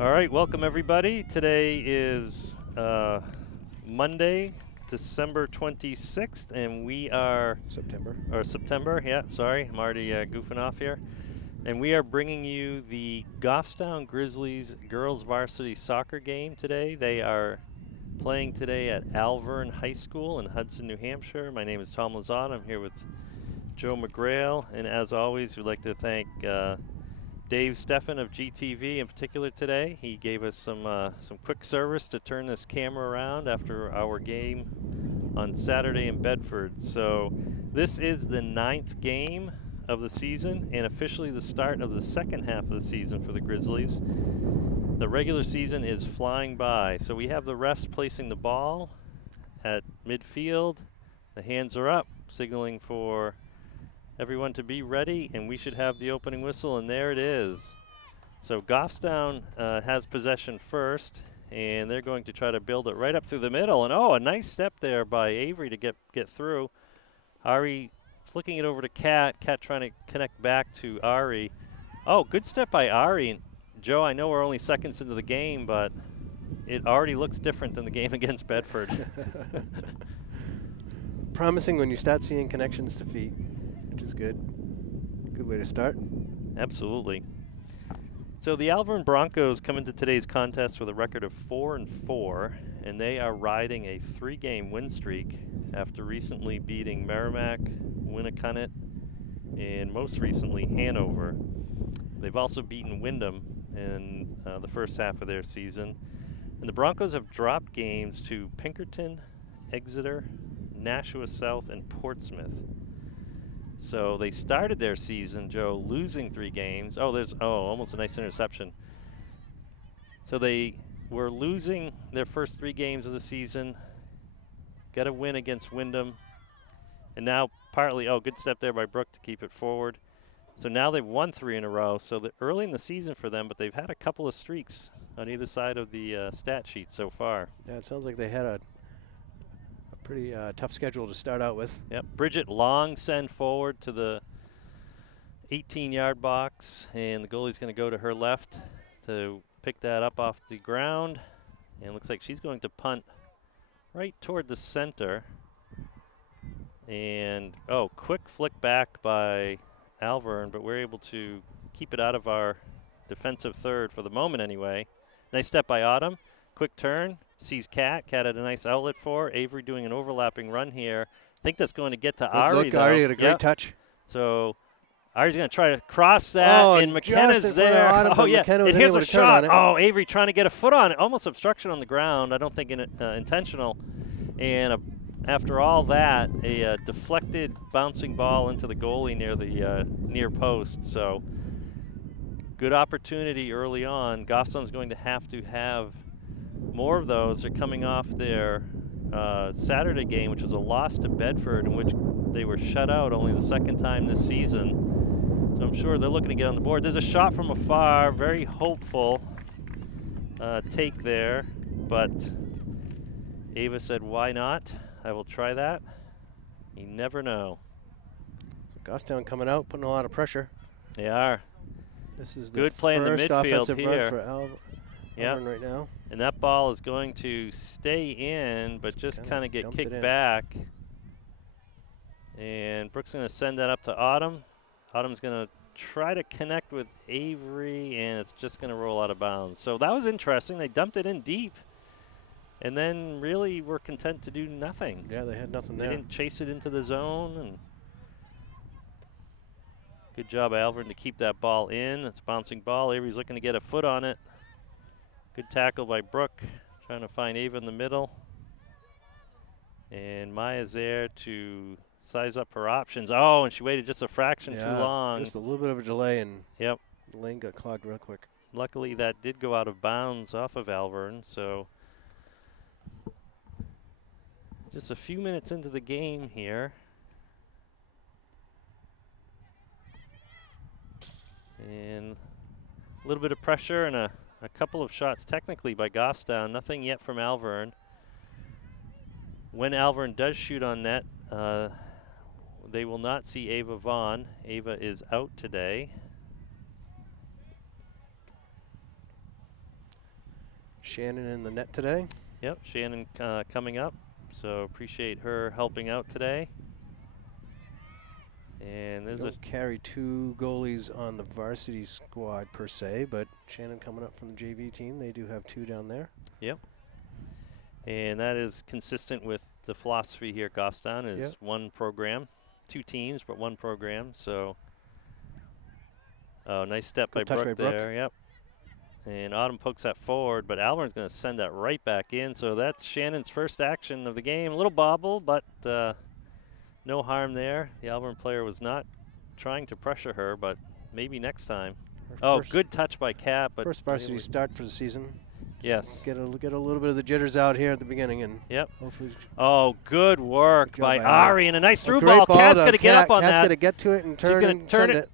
All right, welcome everybody. Today is Monday, December 26th, and we are September. Yeah, sorry, I'm already goofing off here. And we are bringing you the Goffstown Grizzlies girls varsity soccer game today. They are playing today at Alvirne High School in Hudson, New Hampshire. My name is Tom Lazat. I'm here with Joe McGrail, and as always, we'd like to thank Dave Steffen of GTV in particular today. He gave us some quick service to turn this camera around after our game on Saturday in Bedford. So this is the 9th game of the season and officially the start of the second half of the season for the Grizzlies. The regular season is flying by. So we have the refs placing the ball at midfield. The hands are up, signaling for everyone to be ready, and we should have the opening whistle, and there it is. So Goffstown has possession first, and they're going to try to build it right up through the middle. And a nice step there by Avery to get through. Ari flicking it over to Kat. Kat trying to connect back to Ari. Oh, good step by Ari. And Joe, I know we're only seconds into the game, but it already looks different than the game against Bedford. Promising when you start seeing connections to feet, which is good. Good way to start. Absolutely. So the Alvirne Broncos come into today's contest with a record of 4-4, and they are riding a 3-game win streak after recently beating Merrimack, Winnicott, and most recently Hanover. They've also beaten Wyndham in the first half of their season. And the Broncos have dropped games to Pinkerton, Exeter, Nashua South, and Portsmouth. So they started their season, Joe, losing 3 games. Almost a nice interception. So they were losing their first 3 games of the season, got a win against Wyndham, and now partly, good step there by Brooke to keep it forward. So now they've won 3 in a row. So early in the season for them, but they've had a couple of streaks on either side of the stat sheet so far. Yeah, it sounds like they had a pretty tough schedule to start out with. Yep, Bridget long send forward to the 18-yard box, and the goalie's going to go to her left to pick that up off the ground. And it looks like she's going to punt right toward the center. And, quick flick back by Alvirne, but we're able to keep it out of our defensive third for the moment anyway. Nice step by Autumn. Quick turn. Sees Kat. Kat had a nice outlet for her. Avery doing an overlapping run here. I think that's going to get to Ari, look, though. Ari had a great touch. So Ari's going to try to cross that, and McKenna's there. And here's a shot. Avery trying to get a foot on it. Almost obstruction on the ground. I don't think intentional. And after all that, a deflected bouncing ball into the goalie near the near post. So good opportunity early on. Goffstown's going to have more of those. Are coming off their Saturday game, which was a loss to Bedford, in which they were shut out only the second time this season. So I'm sure they're looking to get on the board. There's a shot from afar, very hopeful take there, but Ava said, why not? I will try that. You never know. Goffstown coming out, putting a lot of pressure. They are. This is good the play in the first midfield offensive here. run for Alvirne right now. And that ball is going to stay in, but just kind of get kicked back. And Brooke's going to send that up to Autumn. Autumn's going to try to connect with Avery, and it's just going to roll out of bounds. So that was interesting. They dumped it in deep, and then really were content to do nothing. Yeah, they had nothing there. They didn't chase it into the zone. And good job, Alvirne, to keep that ball in. It's a bouncing ball. Avery's looking to get a foot on it. Good tackle by Brooke. Trying to find Ava in the middle. And Maya's there to size up her options. Oh, and she waited just a fraction too long. Just a little bit of a delay, and yep. The lane got clogged real quick. Luckily, that did go out of bounds off of Alvirne, so just a few minutes into the game here. And a little bit of pressure and a couple of shots technically by Goffstown. Nothing yet from Alvirne. When Alvirne does shoot on net, they will not see Ava Vaughn. Ava is out today. Shannon in the net today. Yep, Shannon coming up. So appreciate her helping out today. And there's don't carry 2 goalies on the varsity squad per se, but Shannon coming up from the JV team, they do have 2 down there. Yep. And that is consistent with the philosophy here at Goffstown is one program, 2 teams, but 1 program. So, nice step by Brooke there. Yep. And Autumn pokes that forward, but Alvirne's going to send that right back in. So that's Shannon's first action of the game. A little bobble, but no harm there. The Alvirne player was not trying to pressure her, but maybe next time. Oh, good touch by Kat. But first varsity start for the season. Yes. Get a little bit of the jitters out here at the beginning, and hopefully. Oh, good work by Ari, and a nice through ball. Kat's going to get up on that. Kat's going to get to it and turn it.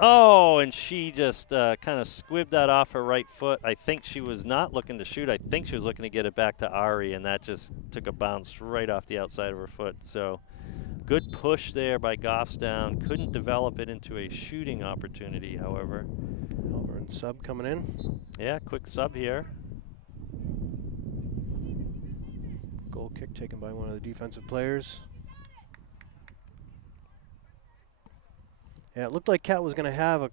Oh, and she just kind of squibbed that off her right foot. I think she was not looking to shoot. I think she was looking to get it back to Ari, and that just took a bounce right off the outside of her foot. So good push there by Goffstown. Couldn't develop it into a shooting opportunity, however. Alvirne sub coming in. Yeah, quick sub here. Goal kick taken by one of the defensive players. Yeah, it looked like Kat was going to have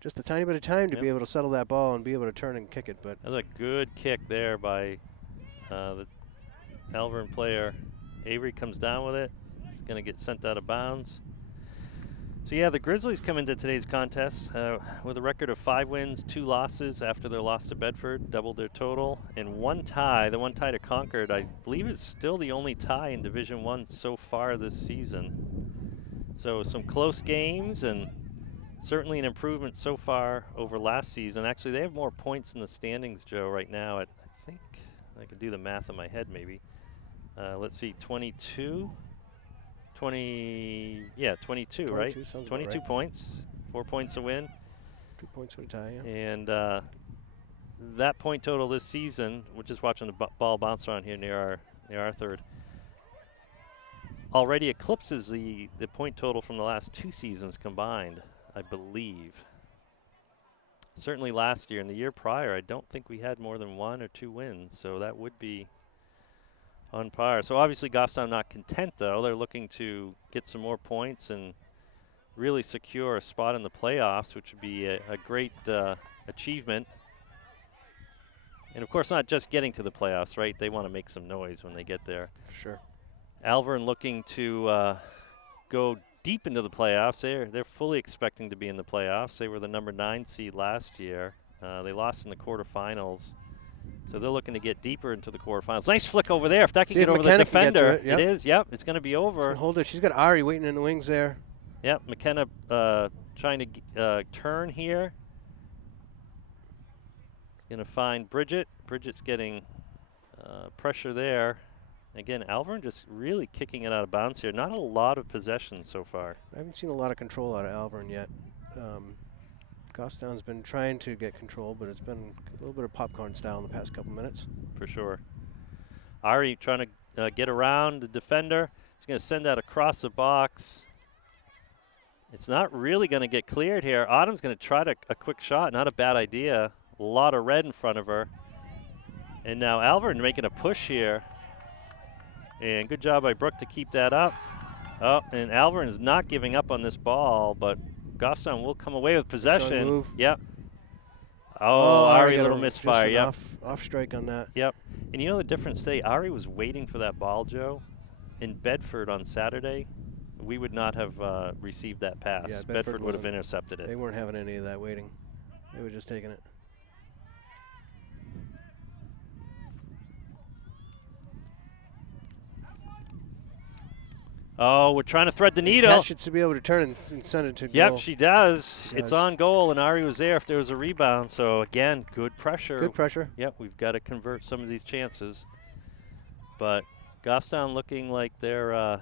just a tiny bit of time to be able to settle that ball and be able to turn and kick it. But that was a good kick there by the Alvirne player. Avery comes down with it. It's going to get sent out of bounds. So yeah, the Grizzlies come into today's contest with a record of 5 wins, 2 losses after their loss to Bedford, doubled their total, and 1 tie. The 1 tie to Concord, I believe, is still the only tie in Division I so far this season. So some close games and certainly an improvement so far over last season. Actually, they have more points in the standings, Joe, right now at, I think, I could do the math in my head maybe. Let's see, 22? 22, right? 22 right. Points, 4 points a win. 2 points for the tie, yeah. And that point total this season, we're just watching the ball bounce around here near our third, already eclipses the point total from the last 2 seasons combined, I believe. Certainly last year and the year prior, I don't think we had more than 1 or 2 wins, so that would be on par. So obviously Goffstown not content, though. They're looking to get some more points and really secure a spot in the playoffs, which would be a great achievement. And of course, not just getting to the playoffs, right? They want to make some noise when they get there. Sure. Alvirne looking to go deep into the playoffs. They're fully expecting to be in the playoffs. They were the number 9 seed last year. They lost in the quarterfinals. So they're looking to get deeper into the quarterfinals. Nice flick over there. If that can get over the defender, it is. Yep, it's going to be over. Hold it. She's got Ari waiting in the wings there. Yep, McKenna trying to turn here. Going to find Bridget. Bridget's getting pressure there. Again, Alvirne just really kicking it out of bounds here. Not a lot of possession so far. I haven't seen a lot of control out of Alvirne yet. Goffstown's been trying to get control, but it's been a little bit of popcorn style in the past couple minutes. For sure. Ari trying to get around the defender. She's going to send that across the box. It's not really going to get cleared here. Autumn's going to try a quick shot. Not a bad idea. A lot of red in front of her. And now Alvirne making a push here. And good job by Brooke to keep that up. Oh, and Alvirne is not giving up on this ball, but Goffstown will come away with possession. Move. Yep. Oh, Ari, a little misfire. Yep. Off strike on that. Yep. And you know the difference today? Ari was waiting for that ball, Joe. In Bedford on Saturday, we would not have received that pass. Yeah, Bedford would have intercepted it. They weren't having any of that waiting. They were just taking it. Oh, we're trying to thread the needle. Kat should be able to turn and send it to goal. Yep, she does. It's on goal, and Ari was there if there was a rebound. So, again, good pressure. Good pressure. Yep, we've got to convert some of these chances. But Goffstown looking like they're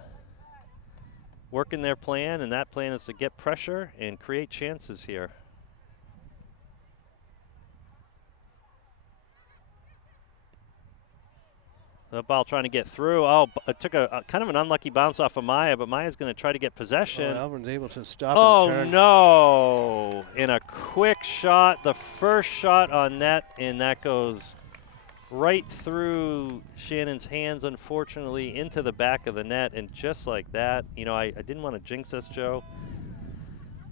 working their plan, and that plan is to get pressure and create chances here. The ball trying to get through. Oh, it took a kind of an unlucky bounce off of Maya, but Maya's going to try to get possession. Alvirne's able to stop and turn. Oh, no. In a quick shot, the first shot on net, and that goes right through Shannon's hands, unfortunately, into the back of the net. And just like that, you know, I didn't want to jinx us, Joe.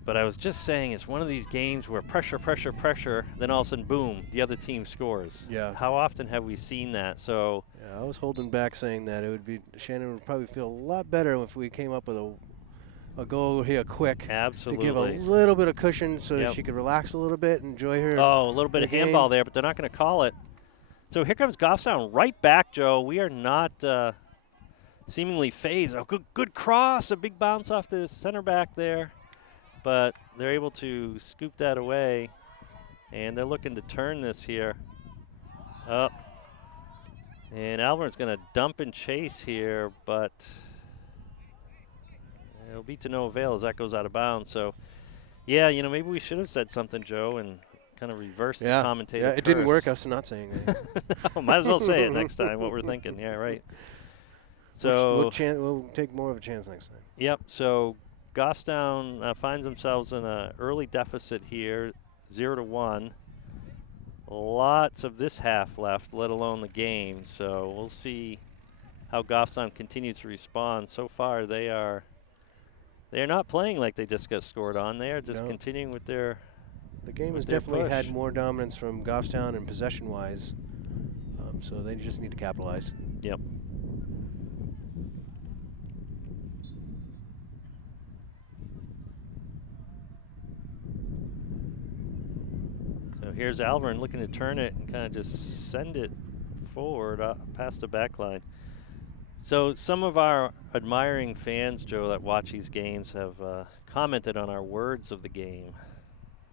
But I was just saying, it's one of these games where pressure, pressure, pressure, then all of a sudden, boom, the other team scores. Yeah. How often have we seen that? So yeah, I was holding back saying that it would be Shannon would probably feel a lot better if we came up with a goal here quick. Absolutely. To give a little bit of cushion so that she could relax a little bit, enjoy her. Oh, a little bit of handball there, but they're not going to call it. So here comes Goffstown right back, Joe. We are not seemingly phased. Oh, good cross, a big bounce off the center back there. But they're able to scoop that away, and they're looking to turn this here up. And Alvirne's going to dump and chase here, but it'll be to no avail as that goes out of bounds. So, yeah, you know, maybe we should have said something, Joe, and kind of reversed the commentator. Yeah, it didn't work. I was not saying that. No, might as well say it next time, what we're thinking. Yeah, right. So we'll take more of a chance next time. Yep, so Goffstown finds themselves in an early deficit here, 0-1. Lots of this half left, let alone the game. So we'll see how Goffstown continues to respond. So far, they are not playing like they just got scored on. They are just continuing with their. The game has definitely had more dominance from Goffstown and possession-wise, so they just need to capitalize. Yep. So here's Alvirne looking to turn it and kind of just send it forward past the back line. So some of our admiring fans, Joe, that watch these games have commented on our words of the game.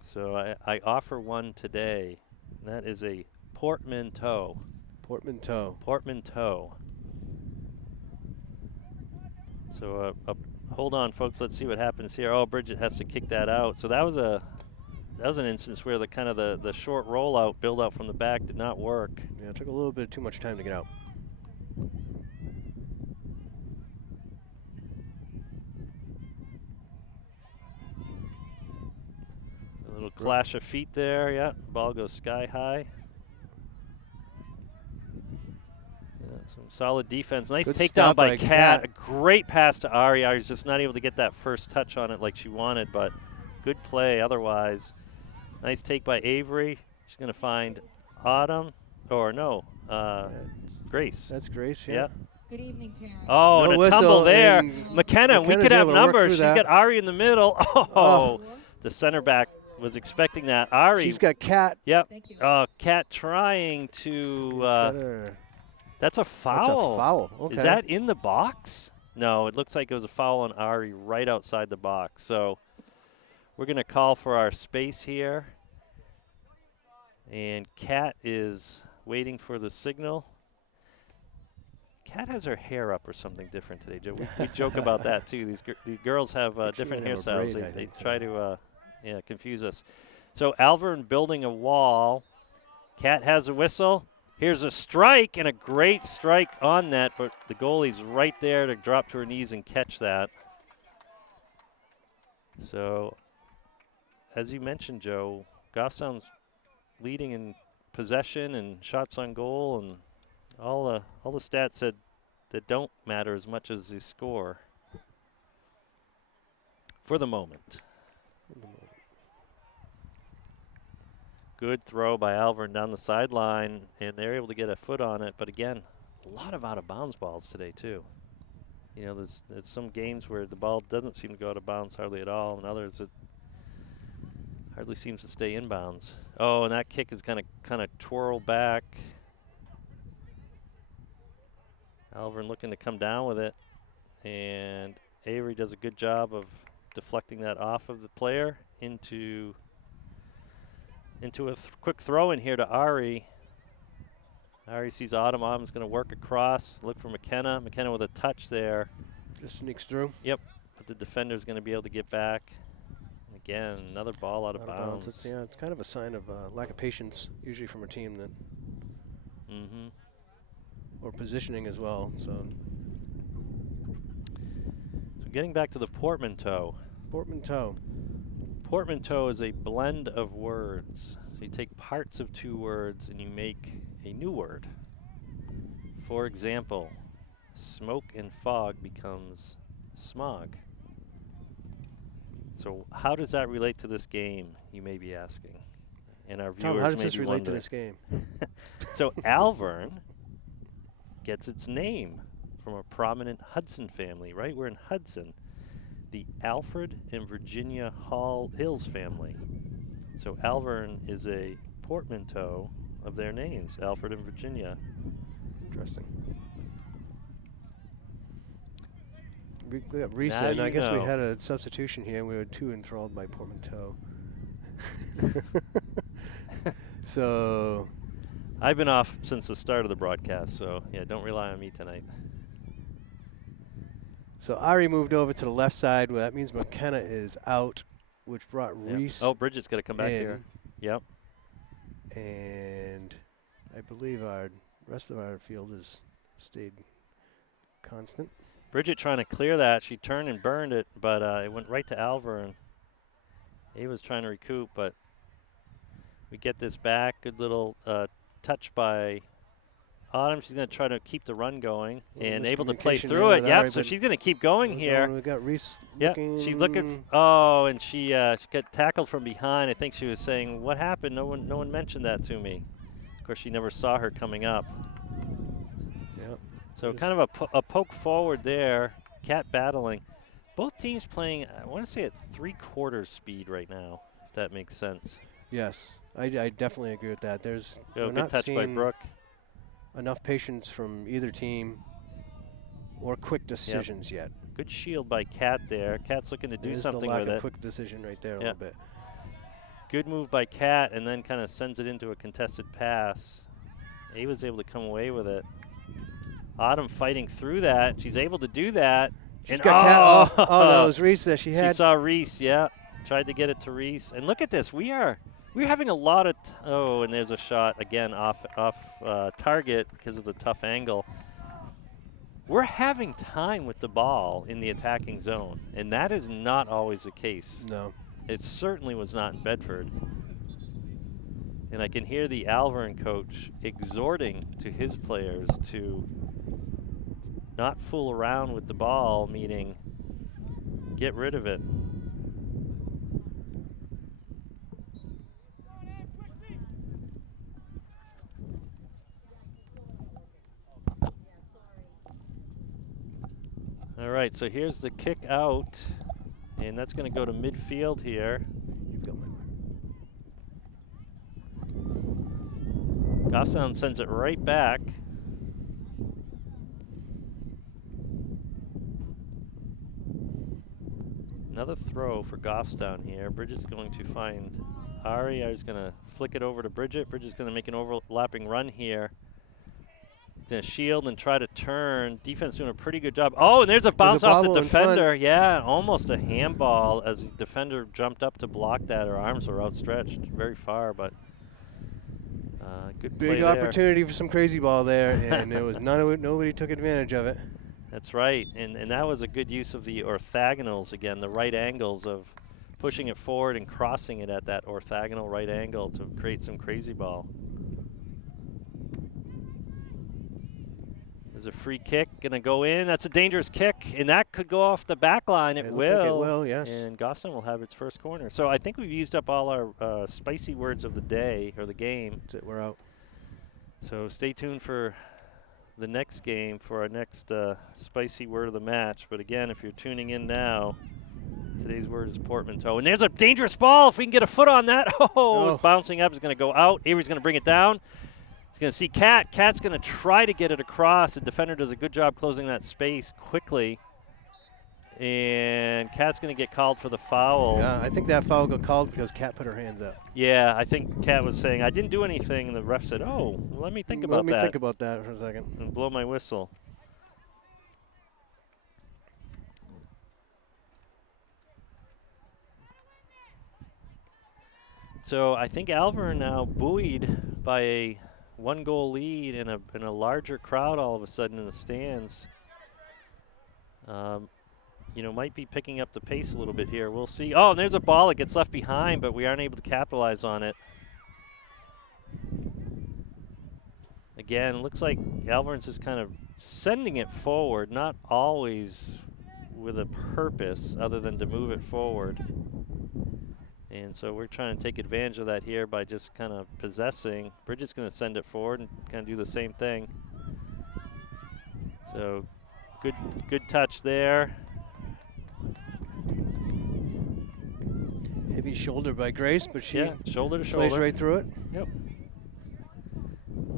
So I offer one today, and that is a portmanteau. Portmanteau. Portmanteau. So hold on, folks. Let's see what happens here. Oh, Bridget has to kick that out. So that was an instance where the kind of the short rollout, build out from the back did not work. Yeah, it took a little bit too much time to get out. A little clash of feet there. Yeah, ball goes sky high. Yeah, some solid defense. Nice takedown by Kat. A great pass to Ari. Ari's just not able to get that first touch on it like she wanted, but good play otherwise. Nice take by Avery. She's going to find Autumn, or no, Grace. That's Grace, yeah. Good evening, parents. Oh, and a tumble there. McKenna, we could have numbers. She's got Ari in the middle. Oh, the center back was expecting that. Ari. She's got Kat. Yep. Kat trying to. That's a foul. That's a foul. Okay. Is that in the box? No, it looks like it was a foul on Ari right outside the box. So we're going to call for our space here. And Kat is waiting for the signal. Kat has her hair up or something different today, Joe. We joke about that, too. The girls have different hairstyles. They try to confuse us. So Alvirne building a wall. Kat has a whistle. Here's a strike, and a great strike on net, but the goalie's right there to drop to her knees and catch that. So, as you mentioned, Joe, Goffstown's leading in possession and shots on goal, and all the stats said that don't matter as much as the score for the moment. Good throw by Alvirne down the sideline, and they're able to get a foot on it. But again, a lot of out-of-bounds balls today, too. You know, there's some games where the ball doesn't seem to go out of bounds hardly at all, and others it hardly seems to stay in bounds. Oh, and that kick is kind of twirl back. Alvirne looking to come down with it, and Avery does a good job of deflecting that off of the player into a quick throw in here to Ari. Ari sees Autumn. Autumn's going to work across, look for McKenna. McKenna with a touch there. Just sneaks through. Yep, but the defender's going to be able to get back. Again, another ball out of bounds. It's kind of a sign of lack of patience, usually from a team that, or positioning as well. So getting back to the portmanteau. Portmanteau is a blend of words. So you take parts of two words and you make a new word. For example, smoke and fog becomes smog. So how does that relate to this game, you may be asking? And our viewers Tom, how does may this be relate to wondering. this game? So Alvirne gets its name from a prominent Hudson family, right? We're in Hudson, the Alfred and Virginia Hills family. So Alvirne is a portmanteau of their names, Alfred and Virginia. Interesting. We got reset, and I guess we had a substitution here, and we were too enthralled by portmanteau. So I've been off since the start of the broadcast, so yeah, don't rely on me tonight. So Ari moved over to the left side. Well, that means McKenna is out, which brought Yep. Reese. Oh, Bridget's got to come back here. Yep. And I believe our rest of our field has stayed constant. Bridget trying to clear that. She turned and burned it, but it went right to Alvirne. Ava's trying to recoup, but we get this back. Good little touch by Autumn. She's going to try to keep the run going and able to play through it. Yep, so she's going to keep going here. We got Reese. Yep, she's looking. Oh, and she got tackled from behind. I think she was saying, "What happened? No one mentioned that to me." Of course, she never saw her coming up. Yep. So kind of a poke forward there. Cat battling. Both teams playing, I want to say at 3/4 speed right now, if that makes sense. Yes, I definitely agree with that. We're good not touch by Brooke. Enough patience from either team or quick decisions yet. Good shield by Cat there. Cat's looking to do something with with it. it. Quick decision right there a little bit. Good move by Cat, and then kind of sends it into a contested pass. A was able to come away with it. Autumn fighting through that. She's able to do that. She's got Cat. Oh, no, it was Reese that she had. She saw Reese, yeah. Tried to get it to Reese. And look at this. We're having a lot of and there's a shot again off target because of the tough angle. We're having time with the ball in the attacking zone, and that is not always the case. No. It certainly was not in Bedford. And I can hear the Alvirne coach exhorting to his players to not fool around with the ball, meaning get rid of it. All right, so here's the kick out, and that's going to go to midfield here. You've got my mark. Goffstown sends it right back. Another throw for Goffstown here. Bridget's going to find Ari. Ari's going to flick it over to Bridget. Bridget's going to make an overlapping run here. Going to shield and try to turn. Defense doing a pretty good job. Oh, and there's a bounce off the defender. Yeah, almost a handball as the defender jumped up to block that. Her arms were outstretched very far, but good play Big there. opportunity for some crazy ball there, and it was nobody took advantage of it. That's right, and that was a good use of the orthogonals again, the right angles of pushing it forward and crossing it at that orthogonal right angle to create some crazy ball. There's a free kick, gonna go in. That's a dangerous kick, and that could go off the back line. It will. It will, yes. And Goffstown will have its first corner. So I think we've used up all our spicy words of the day, or the game. That's it, we're out. So stay tuned for the next game for our next spicy word of the match. But again, if you're tuning in now, today's word is portmanteau. And there's a dangerous ball. If we can get a foot on that. Oh, it's bouncing up. It's going to go out. Avery's going to bring it down. He's going to see Cat. Cat's going to try to get it across. The defender does a good job closing that space quickly. And Kat's going to get called for the foul. Yeah, I think that foul got called because Kat put her hands up. Yeah, I think Kat was saying, I didn't do anything. And the ref said, oh, let me think about that. Let me think about that for a second. And blow my whistle. So I think Alvirne now buoyed by a 1-goal lead and a larger crowd all of a sudden in the stands. You know, might be picking up the pace a little bit here. We'll see. Oh, and there's a ball that gets left behind, but we aren't able to capitalize on it. Again, looks like Alvirne's just kind of sending it forward, not always with a purpose other than to move it forward. And so we're trying to take advantage of that here by just kind of possessing. Bridget's going to send it forward and kind of do the same thing. So good touch there. Heavy shoulder by Grace, but she shoulder to plays shoulder. right through it. Yep.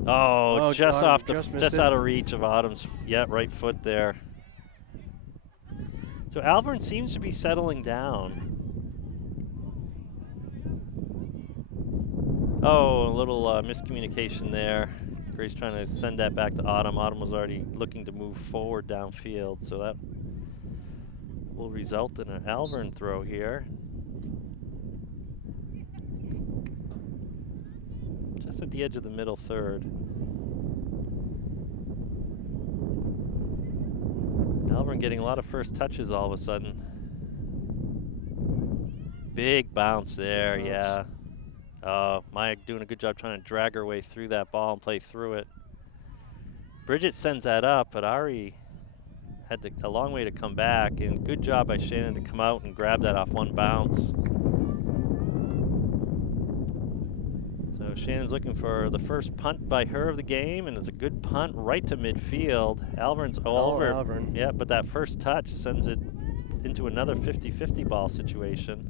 Oh, just Autumn off the, just out of reach of Autumn's, right foot there. So Alvirne seems to be settling down. Oh, a little miscommunication there. Grace trying to send that back to Autumn. Autumn was already looking to move forward downfield, so that will result in an Alvirne throw here. Just at the edge of the middle third. Alvirne getting a lot of first touches all of a sudden. Big bounce there, yeah. Maya doing a good job trying to drag her way through that ball and play through it. Bridget sends that up, but Ari had a long way to come back, and good job by Shannon to come out and grab that off one bounce. So Shannon's looking for the first punt by her of the game, and it's a good punt right to midfield. Alvirne's over. Alvirne. Yeah, but that first touch sends it into another 50-50 ball situation.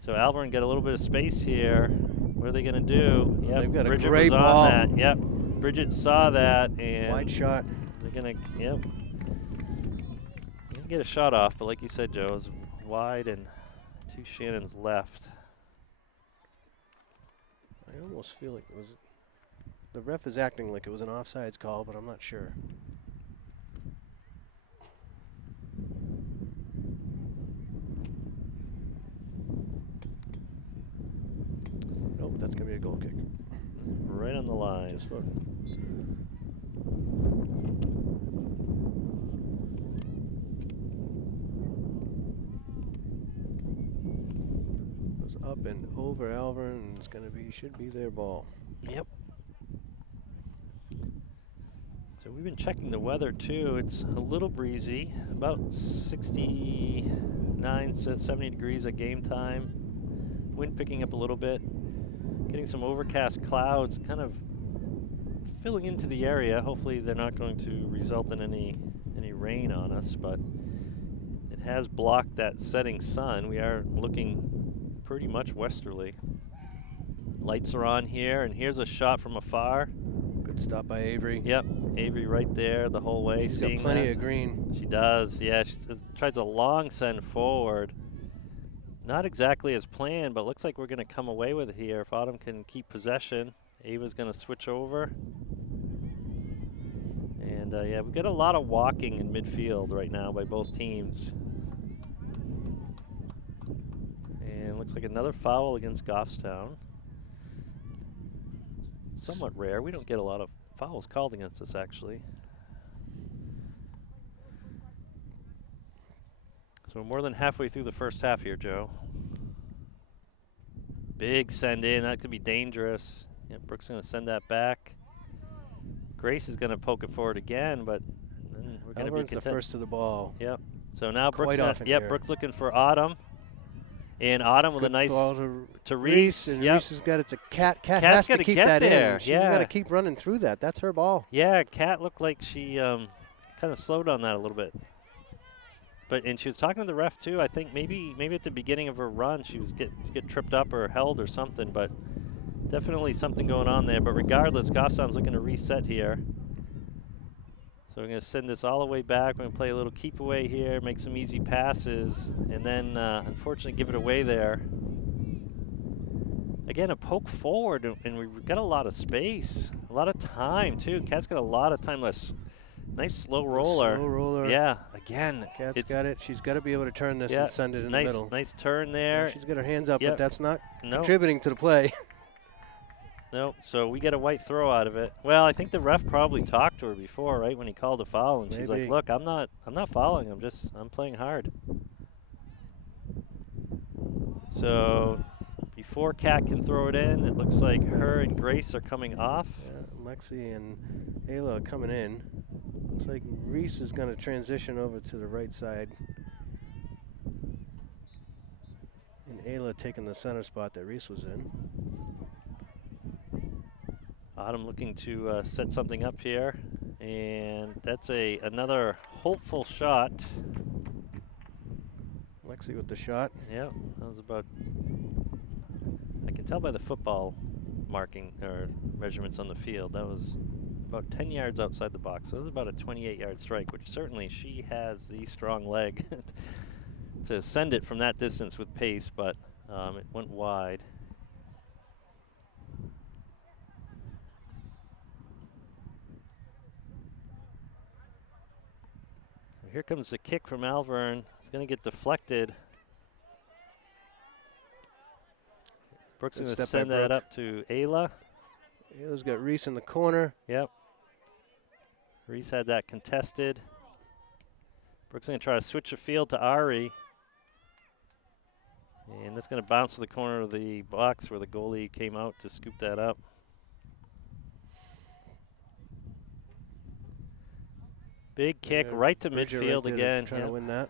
So Alvirne got a little bit of space here. What are they going to do? Yep, they've got Bridget a great was on ball. that. Yep, Bridget saw that, and wide shot. they're going to, get a shot off, but like you said, Joe, it was wide and to Shannon's left. I almost feel like it was. The ref is acting like it was an offsides call, but I'm not sure. Nope, that's going to be a goal kick. Right on the line. Just look. Goes up and over Alvirne, and it's going to be, should be their ball. Yep. So we've been checking the weather too. It's a little breezy, about 69, 70 degrees at game time. Wind picking up a little bit. Getting some overcast clouds kind of filling into the area. Hopefully they're not going to result in any rain on us, but it has blocked that setting sun. We are looking pretty much westerly. Lights are on here, and here's a shot from afar. Good stop by Avery. Yep, Avery right there the whole way. She's seeing got plenty that. of green. She does, yeah. She tries a long send forward. Not exactly as planned, but looks like we're going to come away with it here. If Autumn can keep possession, Ava's going to switch over. And yeah, we've got a lot of walking in midfield right now by both teams. And looks like another foul against Goffstown. Somewhat rare. We don't get a lot of fouls called against us, actually. So we're more than halfway through the first half here, Joe. Big send in. That could be dangerous. Yep, Brooke's going to send that back. Grace is going to poke it forward again, but then we're going to be content. the first to the ball. Yep. So now Brooke's Brooke's looking for Autumn. And Autumn with Good a nice ball to Reese. And yep. Reese has got it to Kat. Kat Kat's has to gotta keep get that there. in. She's Yeah. got to keep running through that. That's her ball. Yeah, Kat looked like she kind of slowed on that a little bit. And she was talking to the ref too. I think maybe at the beginning of her run she was get tripped up or held or something, but definitely something going on there. But regardless, Goffstown's looking to reset here. So we're going to send this all the way back. We're going to play a little keep away here, make some easy passes, and then unfortunately give it away there. Again, a poke forward, and we've got a lot of space, a lot of time too. Cat's got a lot of time. Nice slow roller. Slow roller. Yeah, again. Cat's got it. She's got to be able to turn this and send it in the middle. Nice turn there. And she's got her hands up, but that's not No. contributing to the play. No, so we get a white throw out of it. Well, I think the ref probably talked to her before, right, when he called a foul, and she's like, "Look, I'm not fouling. I'm playing hard." So before Kat can throw it in, it looks like her and Grace are coming off. Yeah, Lexi and Ayla are coming in. Looks like Reese is going to transition over to the right side. And Ayla taking the center spot that Reese was in. Autumn looking to set something up here, and that's another hopeful shot. Lexi with the shot. Yeah, that was about, I can tell by the football marking or measurements on the field, that was about 10 yards outside the box. So it was about a 28-yard strike, which certainly she has the strong leg to send it from that distance with pace, but it went wide. Here comes the kick from Alvirne. It's going to get deflected. Brooks is going to send that up to Ayla. Ayla's got Reese in the corner. Yep. Reese had that contested. Brooks is going to try to switch the field to Ari. And that's going to bounce to the corner of the box where the goalie came out to scoop that up. Big kick right to midfield again. Trying to win that.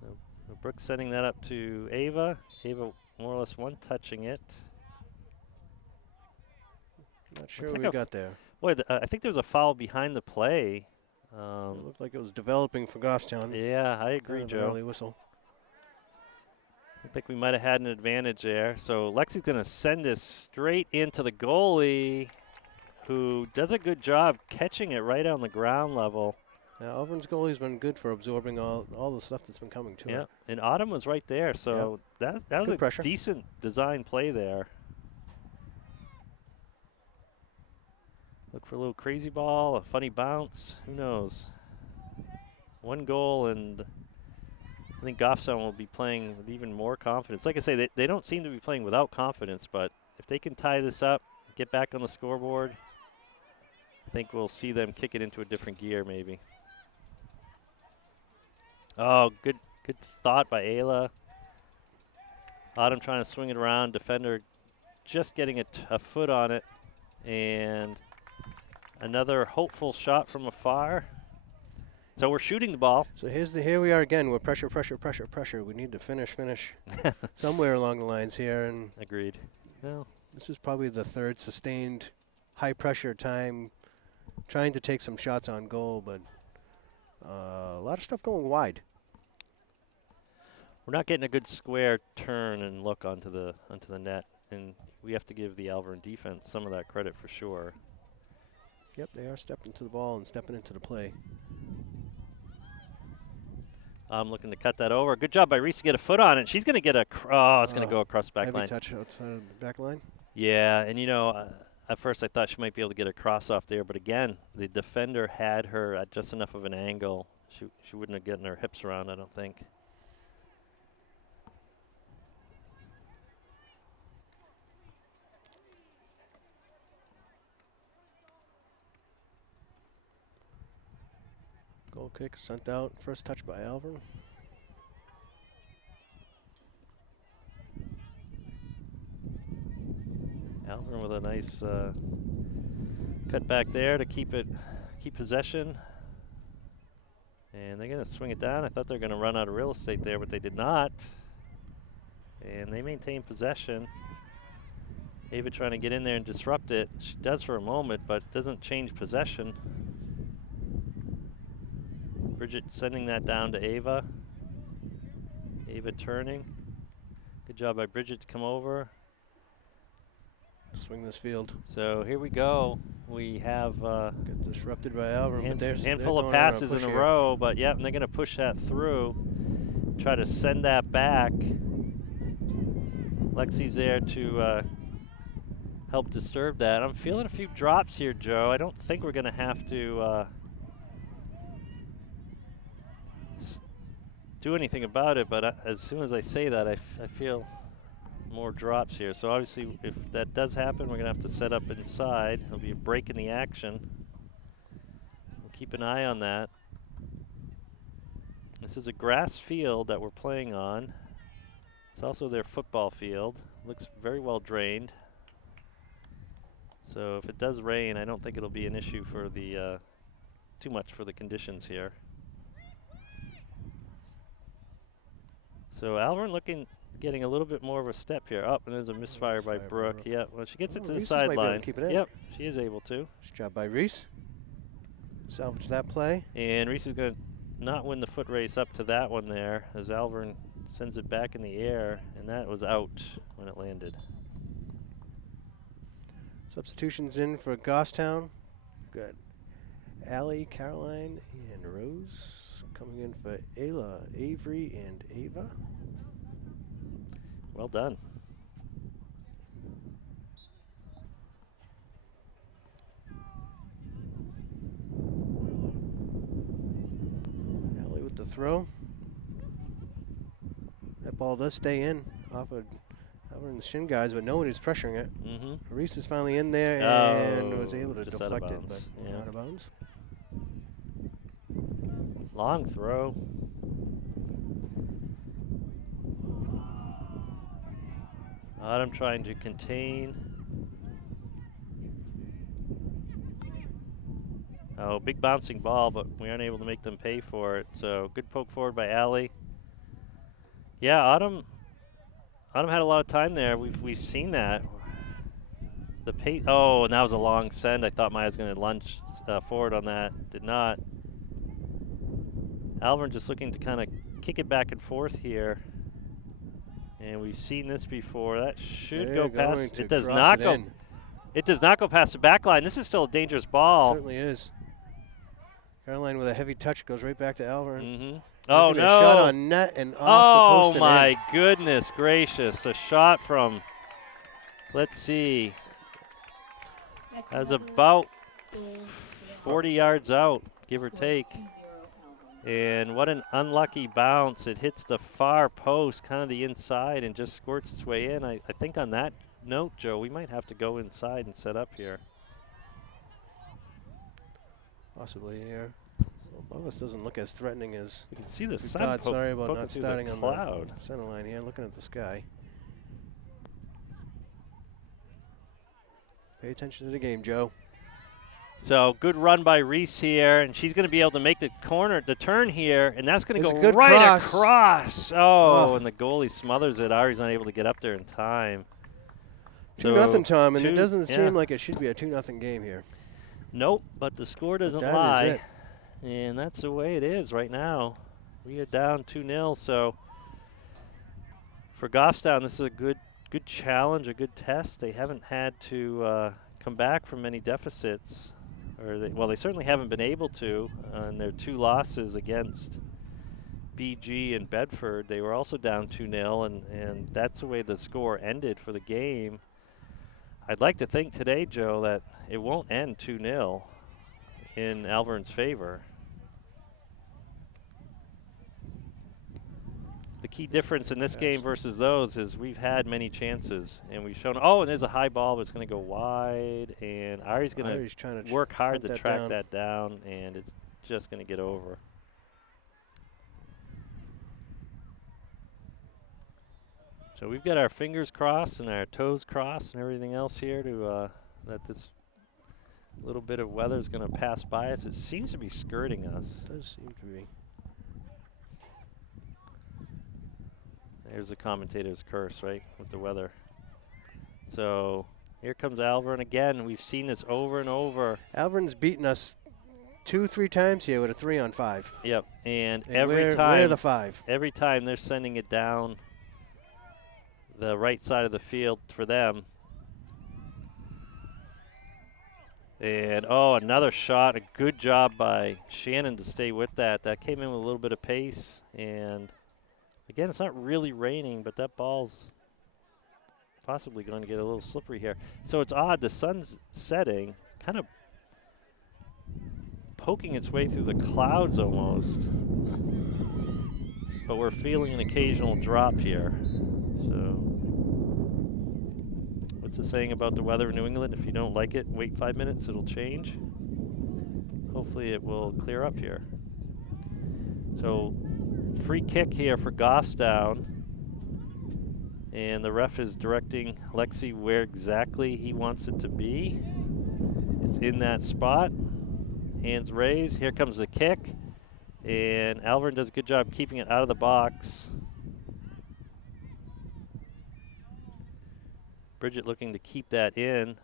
So Brooks sending that up to Ava. Ava more or less one-touching it. Not sure what we got there. Boy, I think there was a foul behind the play. It looked like it was developing for Goffstown. Yeah, I agree, Joe. Early whistle. I think we might have had an advantage there. So Lexi's going to send this straight into the goalie, who does a good job catching it right on the ground level. Yeah, Alvirne's goalie's been good for absorbing all the stuff that's been coming to her. And Autumn was right there, so that was a pressure. Decent design play there. Look for a little crazy ball, a funny bounce, who knows. One goal, and I think Goffstown will be playing with even more confidence. Like I say, they don't seem to be playing without confidence, but if they can tie this up, get back on the scoreboard, I think we'll see them kick it into a different gear maybe. Oh, good thought by Ayla. Autumn trying to swing it around. Defender just getting a foot on it. And another hopeful shot from afar. So we're shooting the ball. So here we are again. We're pressure. We need to finish somewhere along the lines here. And agreed. Well, this is probably the third sustained high pressure time, trying to take some shots on goal, but a lot of stuff going wide. We're not getting a good square turn and look onto the net, and we have to give the Alvirne defense some of that credit for sure. Yep, they are stepping to the ball and stepping into the play. I'm looking to cut that over. Good job by Reese to get a foot on it. She's going to get it's going to go across the back heavy line. Touch outside of the back line. Yeah, and at first I thought she might be able to get a cross off there, but again, the defender had her at just enough of an angle. She wouldn't have gotten her hips around, I don't think. Goal kick sent out. First touch by Alvirne. Alvirne with a nice cut back there to keep possession. And they're going to swing it down. I thought they were going to run out of real estate there, but they did not. And they maintain possession. Ava trying to get in there and disrupt it. She does for a moment, but doesn't change possession. Bridget sending that down to Ava. Ava turning. Good job by Bridget to come over. swing this field. So here we go. We have Get disrupted by Alvirne, but there's handful of passes in a row, but yeah, and they're going to push that through. Try to send that back. Lexi's there to help disturb that. I'm feeling a few drops here, Joe. I don't think we're going to have to do anything about it, but as soon as I say that, I feel more drops here. So obviously, if that does happen, we're going to have to set up inside. There'll be a break in the action. We'll keep an eye on that. This is a grass field that we're playing on. It's also their football field. Looks very well drained. So if it does rain, I don't think it'll be an issue for the too much for the conditions here. So Alvirne getting a little bit more of a step here. Up, and there's a misfire by Brooke. Yeah, well, she gets it to the sideline. Yep, she is able to. Nice job by Reese. Salvage that play. And Reese is going to not win the foot race up to that one there, as Alvirne sends it back in the air, and that was out when it landed. Substitutions in for Goffstown. Good. Allie, Caroline, and Rose coming in for Ayla, Avery, and Ava. Well done. Allie with the throw. That ball does stay in off of Alvirne's shin guys, but nobody's pressuring it. Reese is finally in there and was able to deflect it, but out of bounds. Long throw. Autumn trying to contain. Oh, big bouncing ball, but we aren't able to make them pay for it. So good poke forward by Allie. Yeah, Autumn had a lot of time there. We've seen that. The pace. Oh, and that was a long send. I thought Maya was going to lunge forward on that. Did not. Alvirne just looking to kind of kick it back and forth here. And we've seen this before. That should go past. It does not go. It does not go past the back line. This is still a dangerous ball. It certainly is. Caroline with a heavy touch goes right back to Alvirne. Oh, no. A shot on net and off the post. Oh, my goodness gracious. A shot from, let's see, that was about 40 yards out, give or take. And what an unlucky bounce. It hits the far post, kind of the inside, and just squirts its way in. I think on that note, Joe, we might have to go inside and set up here. Possibly here. Well, Bovis doesn't look as threatening as you can see the sun. Sorry about not starting on the center line here, looking at the sky. Pay attention to the game, Joe. So good run by Reese here, and she's going to be able to make the turn here, and that's going to go right across. Oh, and the goalie smothers it. Ari's not able to get up there in time. 2-0, Tom, and it doesn't seem like it should be a 2-0 game here. Nope, but the score doesn't lie, and that's the way it is right now. We are down 2-0, so for Goffstown, this is a good challenge, a good test. They haven't had to come back from many deficits. They certainly haven't been able to. In their 2 losses against BG and Bedford, they were also down 2-0, and that's the way the score ended for the game. I'd like to think today, Joe, that it won't end 2-0 in Alvirne's favor. The key difference in this game versus those is we've had many chances, and we've shown. Oh, and there's a high ball, but it's going to go wide, and Ari's going to work hard to track that down, and it's just going to get over. So we've got our fingers crossed and our toes crossed and everything else here to that this little bit of weather is going to pass by us. It seems to be skirting us. It does seem to be. There's the commentator's curse, right, with the weather. So here comes Alvirne again. We've seen this over and over. Alvirne's beaten us 2-3 times here with a 3-on-5. Yep, and every time we're the 5. Every time they're sending it down the right side of the field for them. And, oh, another shot. A good job by Shannon to stay with that. That came in with a little bit of pace. And, again, it's not really raining, but that ball's possibly going to get a little slippery here. So it's odd. The sun's setting, kind of poking its way through the clouds almost. But we're feeling an occasional drop here. So what's the saying about the weather in New England? If you don't like it, wait 5 minutes, it'll change. Hopefully it will clear up here. So free kick here for Goffstown. And the ref is directing Lexi where exactly he wants it to be. It's in that spot. Hands raised. Here comes the kick. And Alvirne does a good job keeping it out of the box. Bridget looking to keep that in.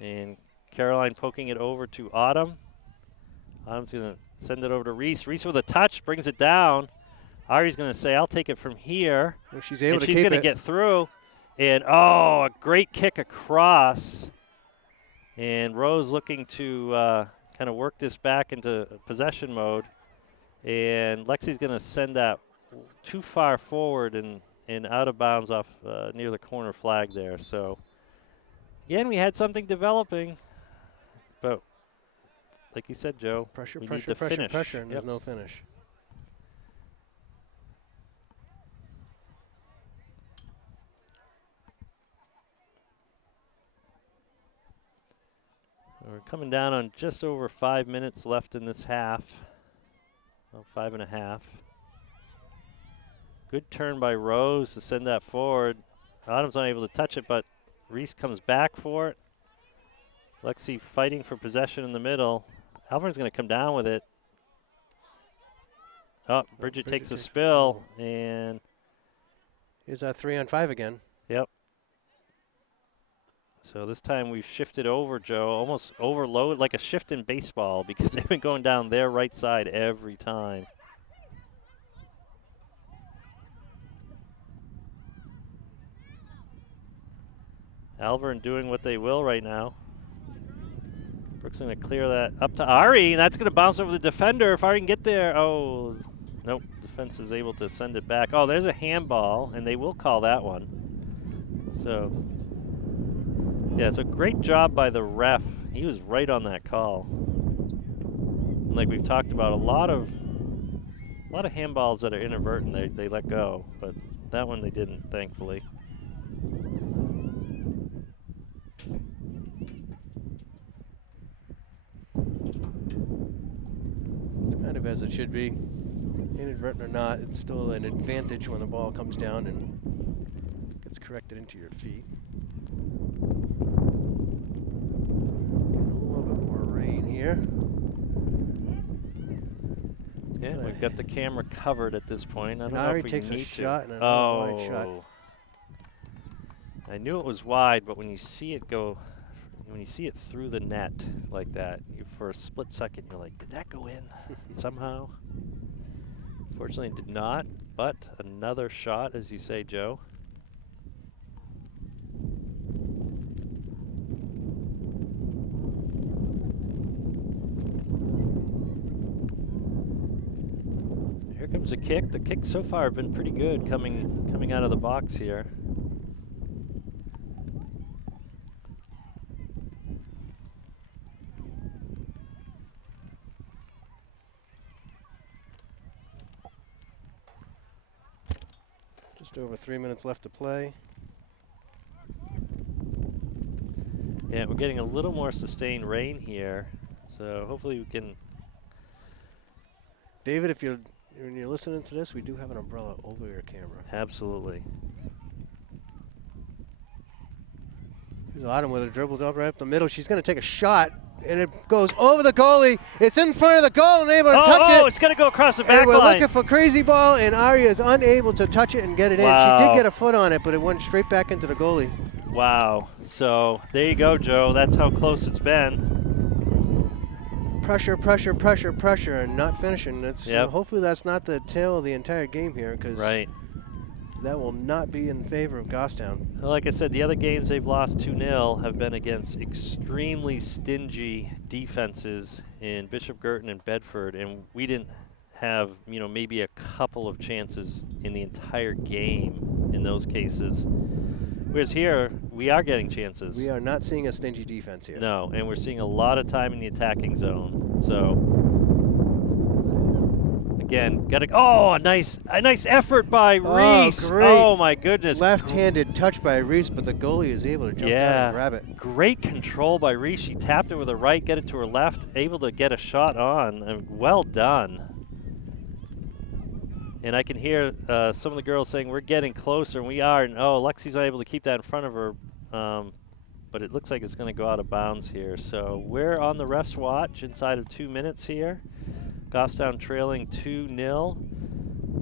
And Caroline poking it over to Autumn. Autumn's going to send it over to Reese. Reese with a touch, brings it down. Ari's going to say, I'll take it from here. Well, she's able to keep she's going to it. get through. And, oh, a great kick across. And Rose looking to kind of work this back into possession mode. And Lexi's going to send that too far forward and out of bounds off near the corner flag there. So, again, we had something developing. But, like you said, Joe, Pressure, we pressure, need to pressure, finish. pressure, and there's no finish. We're coming down on just over 5 minutes left in this half. Well, 5.5. Good turn by Rose to send that forward. Autumn's not able to touch it, but Reese comes back for it. Lexi fighting for possession in the middle. Alvirne's going to come down with it. Oh, Bridget takes a spill, and here's our 3-on-5 again. Yep. So this time we've shifted over, Joe, almost overload, like a shift in baseball, because they've been going down their right side every time. Alvirne doing what they will right now. Brooks going to clear that up to Ari, and that's going to bounce over the defender if Ari can get there. Oh, nope, defense is able to send it back. Oh, there's a handball, and they will call that one. So, yeah, it's a great job by the ref. He was right on that call. And like we've talked about, a lot of handballs that are inadvertent, they let go, but that one they didn't, thankfully. It's kind of as it should be. Inadvertent or not, it's still an advantage when the ball comes down and gets corrected into your feet. Getting a little bit more rain here. Yeah, we've got the camera covered at this point. I don't know Ari if we takes need a shot to. and another wide shot. I knew it was wide, but when you see it go, when you see it through the net like that, for a split second, you're like, did that go in somehow? Fortunately, it did not, but another shot, as you say, Joe. Here comes a kick. The kicks so far have been pretty good coming out of the box here. Just over 3 minutes left to play. Yeah, we're getting a little more sustained rain here, so hopefully we can. David, when you're listening to this, we do have an umbrella over your camera. Absolutely. Here's Autumn with a dribble up right up the middle. She's going to take a shot, and it goes over the goalie. It's in front of the goal and able to touch it. Oh, it's going to go across the back and we're line. looking for crazy ball, and Aria is unable to touch it and get it in. She did get a foot on it, but it went straight back into the goalie. Wow. So there you go, Joe. That's how close it's been. Pressure, pressure, pressure, pressure, and not finishing. That's Yep. hopefully that's not the tail of the entire game here, because right. that will not be in favor of Goffstown. Like I said, the other games they've lost 2-0 have been against extremely stingy defenses in Bishop Girton and Bedford, and we didn't have, maybe a couple of chances in the entire game in those cases. Whereas here, we are getting chances. We are not seeing a stingy defense here. No, and we're seeing a lot of time in the attacking zone. So again, a nice effort by Reese. Great. Oh my goodness. Left-handed touch by Reese, but the goalie is able to jump down and grab it. Great control by Reese. She tapped it with her right, get it to her left, able to get a shot on. And well done. And I can hear some of the girls saying we're getting closer, and we are. And Lexi's not able to keep that in front of her, but it looks like it's going to go out of bounds here. So we're on the ref's watch inside of 2 minutes here. Goffstown trailing 2-0,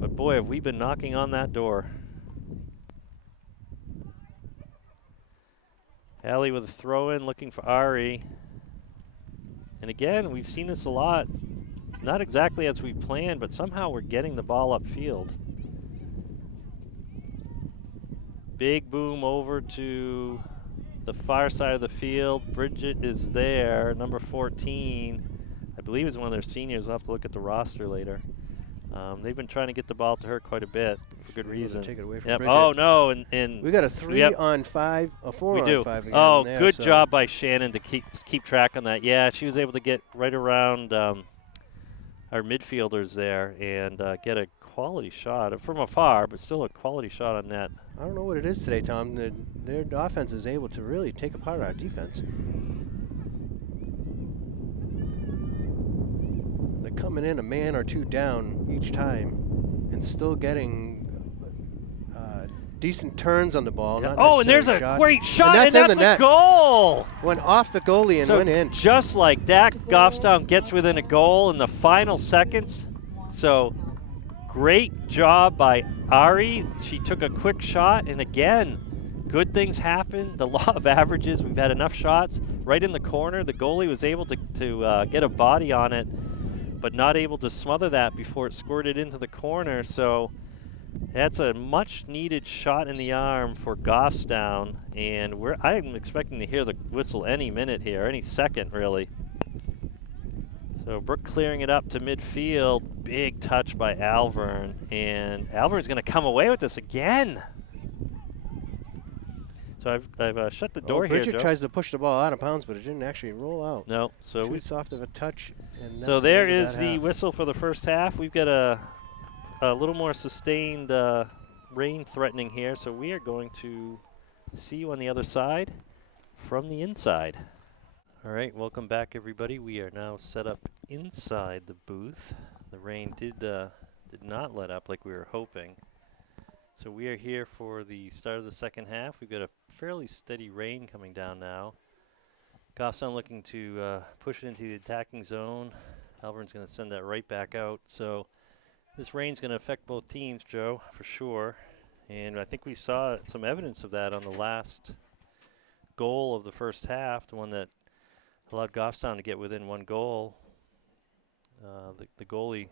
but boy, have we been knocking on that door. Allie with a throw-in, looking for Ari. And again, we've seen this a lot. Not exactly as we've planned, but somehow we're getting the ball upfield. Big boom over to the far side of the field. Bridget is there, number 14. I believe is one of their seniors. We'll have to look at the roster later. They've been trying to get the ball to her quite a bit for good reason. Take it away from Bridget. Oh no, and we got a 3-on-5, a 4-on-5 again. Oh, there, good job by Shannon to keep track on that. Yeah, she was able to get right around our midfielders there and get a quality shot from afar, but still a quality shot on net. I don't know what it is today, Tom. Their offense is able to really take apart our defense. They're coming in a man or two down each time and still getting decent turns on the ball. Yeah. Not And there's a shots. great shot, and that's a goal. Went off the goalie and went in. Just like that, Goffstown gets within a goal in the final seconds. So great job by Ari. She took a quick shot, and again, good things happen. The law of averages, we've had enough shots. Right in the corner, the goalie was able to get a body on it, but not able to smother that before it squirted into the corner. So that's a much-needed shot in the arm for Goffstown, and I'm expecting to hear the whistle any minute here, any second, really. So Brooke clearing it up to midfield. Big touch by Alvirne, and Alvirne's going to come away with this again. So I've shut the door here, Bridget Joe. tries to push the ball out of bounds, but it didn't actually roll out. No. So too soft of a touch. And so there is the whistle for the first half. We've got a little more sustained rain threatening here, so we are going to see you on the other side from the inside. All right, welcome back, everybody. We are now set up inside the booth. The rain did not let up like we were hoping. So we are here for the start of the second half. We've got a fairly steady rain coming down now. Goffstown looking to push it into the attacking zone. Alvirne's going to send that right back out. So this rain's going to affect both teams, Joe, for sure. And I think we saw some evidence of that on the last goal of the first half, the one that allowed Goffstown to get within one goal. The goalie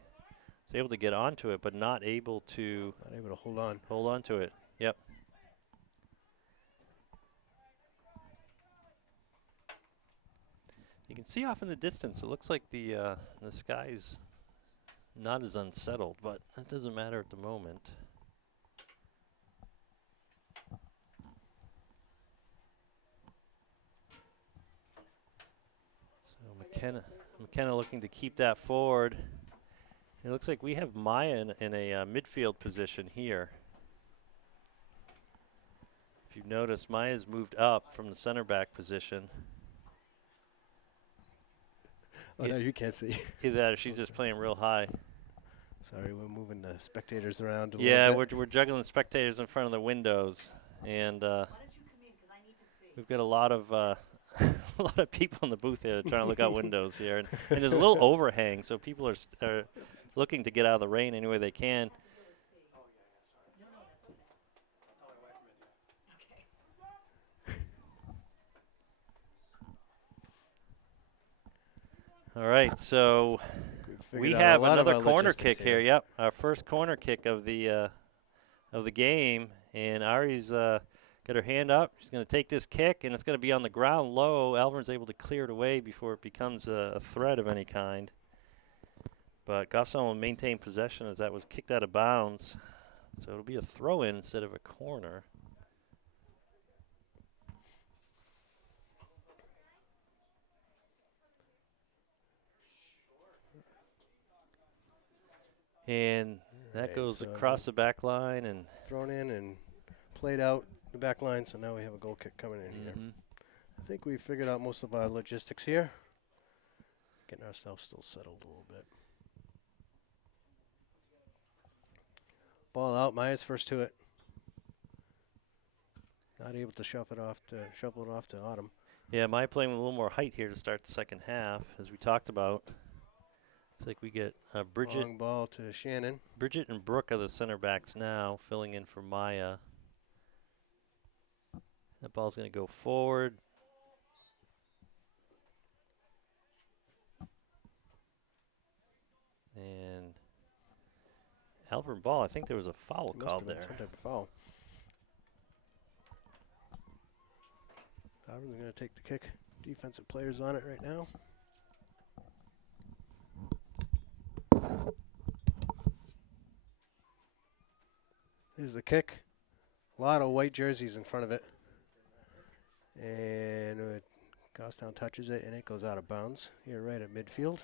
was able to get onto it, but not able to hold on to it. Yep. You can see off in the distance, it looks like the sky's not as unsettled, but that doesn't matter at the moment. So McKenna looking to keep that forward. It looks like we have Maya in a midfield position here. If you've noticed, Maya's moved up from the center back position. Oh, no, you can't see. Either that or she's just playing real high. Sorry, we're moving the spectators around a yeah, little bit. we're juggling spectators in front of the windows, and we've got a lot of a lot of people in the booth here trying to look out windows here, and there's a little overhang, so people are looking to get out of the rain any way they can. All right, so we have another corner kick here. Yep, our first corner kick of the of the game. And Ari's got her hand up. She's going to take this kick, and it's going to be on the ground low. Alvirne's able to clear it away before it becomes a threat of any kind. But Goffstown will maintain possession as that was kicked out of bounds. So it'll be a throw-in instead of a corner. And that goes across the back line and thrown in and played out the back line. So now we have a goal kick coming in here. I think we figured out most of our logistics here. Getting ourselves still settled a little bit. Ball out. Myers first to it. Not able to shuffle it off to Autumn. Yeah, Maya playing with a little more height here to start the second half, as we talked about. It's like we get Bridget. Long ball to Shannon. Bridget and Brooke are the center backs now, filling in for Maya. That ball's going to go forward. And Alvirne ball, I think there was a foul called there. Some type of foul. Alvirne's going to take the kick. Defensive players on it right now. There's the kick. A lot of white jerseys in front of it. And Goffstown touches it, and it goes out of bounds. Here right at midfield.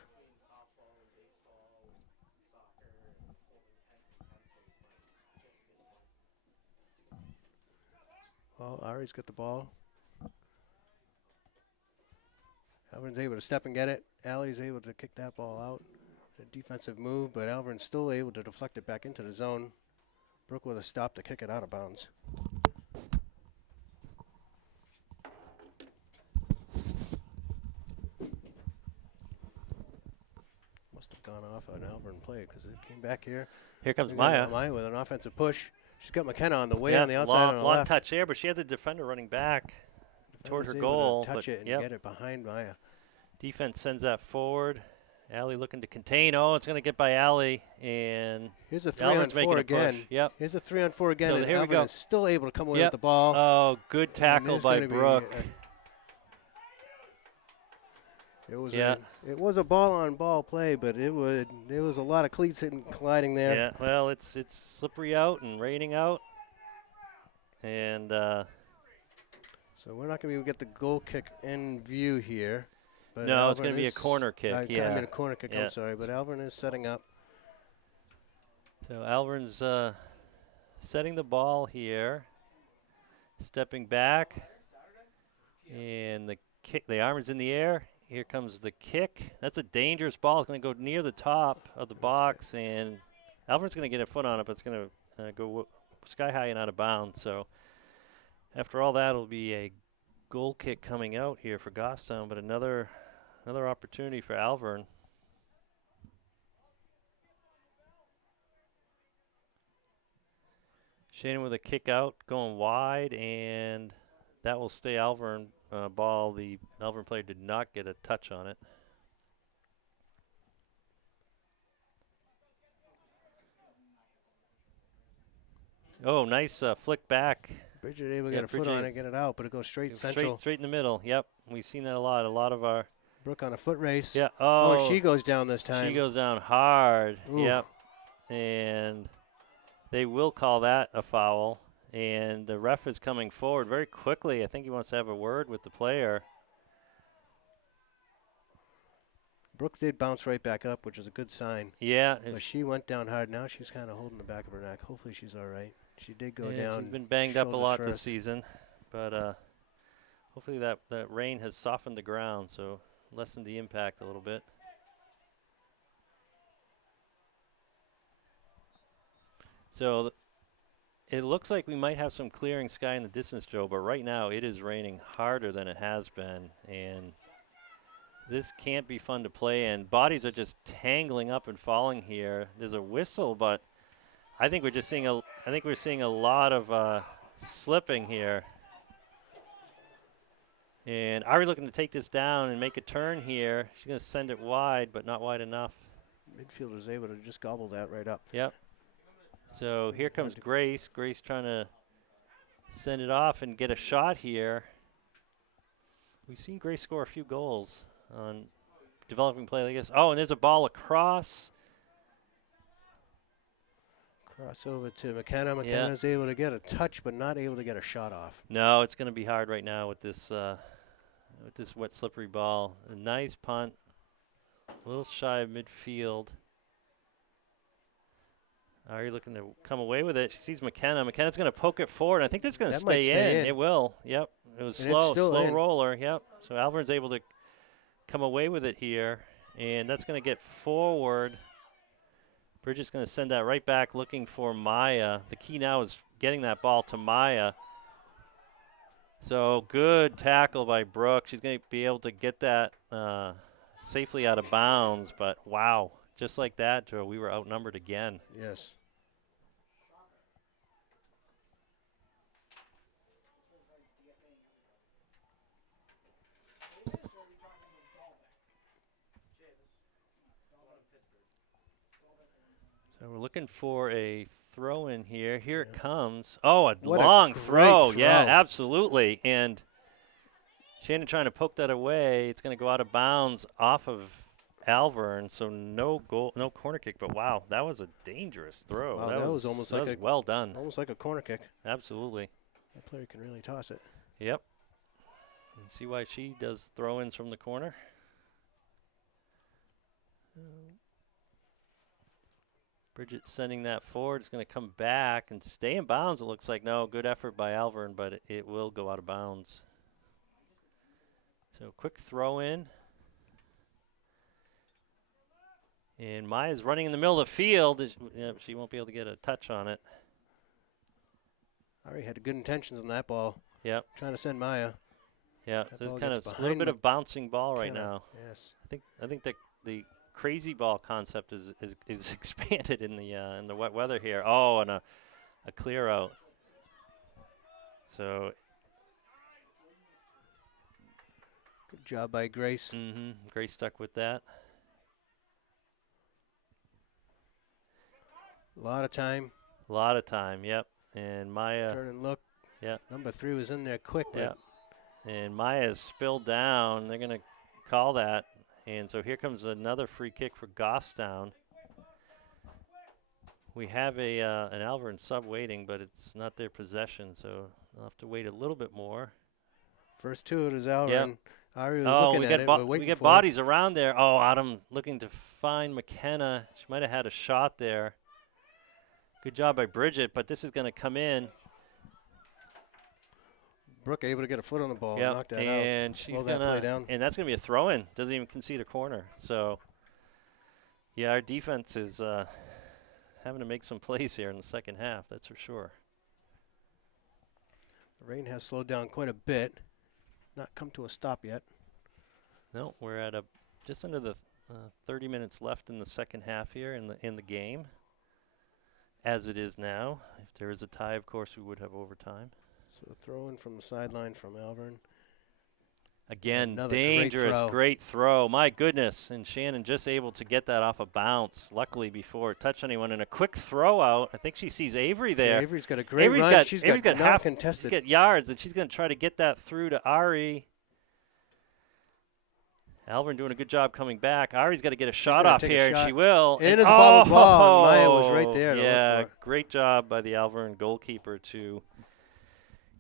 Well, Ari's got the ball. Alvirne's able to step and get it. Allie's able to kick that ball out. A defensive move, but Alvirne's still able to deflect it back into the zone. Brooke with a stop to kick it out of bounds. Must have gone off an Alvirne play because it came back here. Here comes Maya. Maya with an offensive push. She's got McKenna on the way on the outside on the long left. touch there, but she had the defender running back toward her Able goal. to touch it and get it behind Maya. Defense sends that forward. Allie looking to contain. Oh, it's going to get by Allie. And here's a 3-on-4 again. Yep. Here's a 3-on-4 again. So and here we Alvirne go. is still able to come away with the ball. Oh, good tackle by Brooke. It was a ball-on-ball play, but there was a lot of cleats colliding there. Yeah, well, it's slippery out and raining out. And so we're not going to get the goal kick in view here. But no, Alvirne it's going to be a corner kick. I mean a corner kick, I'm sorry. But Alvirne is setting up. So Alvirne's setting the ball here. Stepping back. And the kick, the arm is in the air. Here comes the kick. That's a dangerous ball. It's going to go near the top of the box. And Alvirne's going to get a foot on it, but it's going to go sky high and out of bounds. So after all that, it'll be a goal kick coming out here for Goffstown, but another opportunity for Alvirne. Shannon with a kick out, going wide, and that will stay Alvirne ball. The Alvirne player did not get a touch on it. Oh, nice flick back. Bridget able to get a foot on it, get it out, but it goes straight central. Straight in the middle, yep. We've seen that a lot. A lot of our... Brooke on a foot race. Yeah. Oh, she goes down this time. She goes down hard. Ooh. Yep. And they will call that a foul. And the ref is coming forward very quickly. I think he wants to have a word with the player. Brooke did bounce right back up, which is a good sign. Yeah. But she went down hard. Now she's kind of holding the back of her neck. Hopefully she's all right. She did go down. She's been banged up a lot first. this season. But hopefully that rain has softened the ground, so lessened the impact a little bit. So it looks like we might have some clearing sky in the distance, Joe, but right now it is raining harder than it has been. And this can't be fun to play in. Bodies are just tangling up and falling here. There's a whistle, but I think we're just seeing a lot of slipping here. And Ari looking to take this down and make a turn here. She's going to send it wide, but not wide enough. Midfielder's able to just gobble that right up. Yep. So here comes Grace. Grace trying to send it off and get a shot here. We've seen Grace score a few goals on developing play like this. Oh, and there's a ball across. Crossover to McKenna. McKenna's able to get a touch, but not able to get a shot off. No, it's going to be hard right now with this wet, slippery ball. A nice punt. A little shy of midfield. Ari looking to come away with it. She sees McKenna. McKenna's going to poke it forward. I think that's going to stay in. It will. Yep. It was slow roller. Yep. So Alvirne's able to come away with it here, and that's going to get forward. Bridget's going to send that right back looking for Maya. The key now is getting that ball to Maya. So good tackle by Brooke. She's going to be able to get that safely out of bounds, but wow. Just like that, Joe, we were outnumbered again. Yes. So we're looking for a throw in here. Here it comes. Oh, a long throw. Yeah, absolutely. And Shannon trying to poke that away. It's going to go out of bounds off of Alvirne, so no goal, no corner kick. But wow, that was a dangerous throw. Wow, that was almost like well done. Almost like a corner kick. Absolutely. That player can really toss it. Yep. And see why she does throw-ins from the corner. Bridget sending that forward. It's going to come back and stay in bounds. It looks like no good effort by Alvirne, but it will go out of bounds. So quick throw in. And Maya's running in the middle of the field. She won't be able to get a touch on it. Ari had good intentions on that ball. Yep. Trying to send Maya. Yeah, there's kind of a little bit of bouncing ball right now. Yes. I think the crazy ball concept is expanded in the wet weather here. Oh, and a clear out. So good job by Grace. Grace stuck with that. A lot of time. A lot of time, yep. And Maya. Turn and look. Yeah. Number 3 was in there quick. Yeah. And Maya's spilled down. They're going to call that. And so here comes another free kick for Goffstown. We have an Alvirne sub waiting, but it's not their possession, so they'll have to wait a little bit more. First to it is Alvirne. Yep. Ari was looking at it. We get bodies around there. Oh, Autumn looking to find McKenna. She might have had a shot there. Good job by Bridget, but this is going to come in. Brooke able to get a foot on the ball. Yep. Knock that out. And she's going to, and that's going to be a throw-in. Doesn't even concede a corner. So, yeah, our defense is having to make some plays here in the second half. That's for sure. The rain has slowed down quite a bit. Not come to a stop yet. No, we're at just under the 30 minutes left in the second half here in the game. As it is now. If there is a tie, of course, we would have overtime. So throw in from the sideline from Alvirne. Again, another dangerous, great throw. My goodness. And Shannon just able to get that off a bounce, luckily, before it touched anyone. And a quick throw out. I think she sees Avery there. Yeah, Avery's got a great run. She's got half contested. She's got yards, and she's going to try to get that through to Ari. Alvirne doing a good job coming back. Ari's got to get a shot off here, and she will. And it's a ball. Maya was right there to look for. Great job by the Alvirne goalkeeper to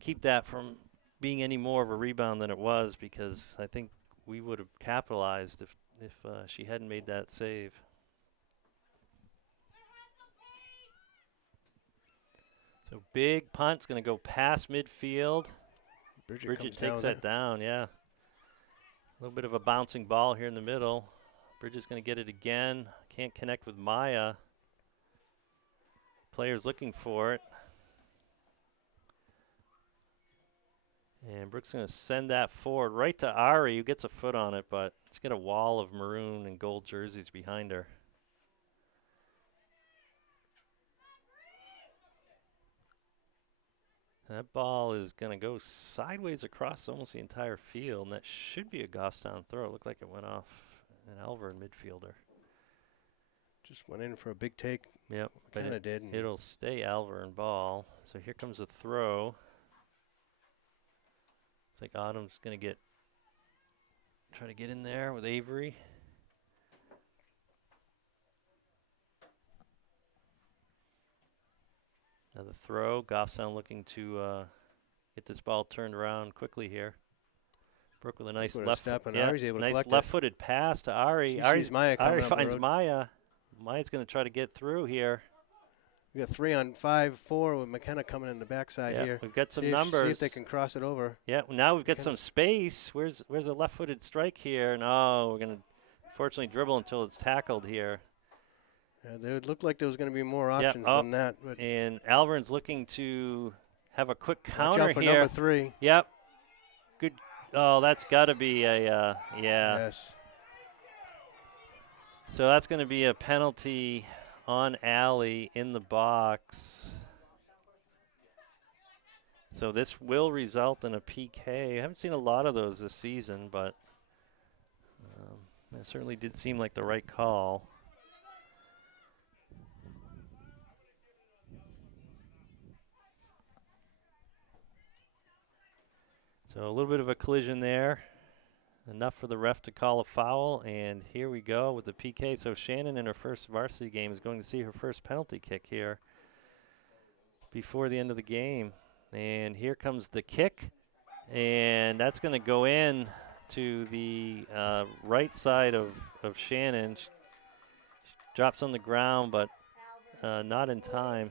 keep that from being any more of a rebound than it was, because I think we would have capitalized if she hadn't made that save. So big punt's going to go past midfield. Bridget takes that down, yeah. A little bit of a bouncing ball here in the middle. Bridget's going to get it again. Can't connect with Maya. Players looking for it. And Brooke's going to send that forward right to Ari, who gets a foot on it, but she's got a wall of maroon and gold jerseys behind her. That ball is going to go sideways across almost the entire field, and that should be a Goffstown throw. It looked like it went off an Alvirne midfielder. Just went in for a big take. Yep. Kind of did. It'll stay Alvirne ball. So here comes a throw. It's like Autumn's going to try to get in there with Avery. Another throw. Goffstown looking to get this ball turned around quickly here. Brooke with a nice step, and Ari's able to nice collect left-footed pass to Ari. Sees Maya coming Ari up the finds road. Maya. Maya's going to try to get through here. We got 3-on-5-4 with McKenna coming in the backside here. We've got some See numbers. if they can cross it over. Yeah, now we've got some space. Where's a left-footed strike here? No, we're going to fortunately dribble until it's tackled here. Yeah, it looked like there was going to be more options than that. But and Alvirne's looking to have a quick counter watch out for here. number 3. Yep. Good. Oh, that's got to be a, yeah. Yes. So that's going to be a penalty on Allie in the box. So this will result in a PK. I haven't seen a lot of those this season, but it certainly did seem like the right call. So a little bit of a collision there. Enough for the ref to call a foul, and here we go with the PK. So Shannon in her first varsity game is going to see her first penalty kick here before the end of the game. And here comes the kick, and that's going to go in to the right side of Shannon. She drops on the ground, but not in time.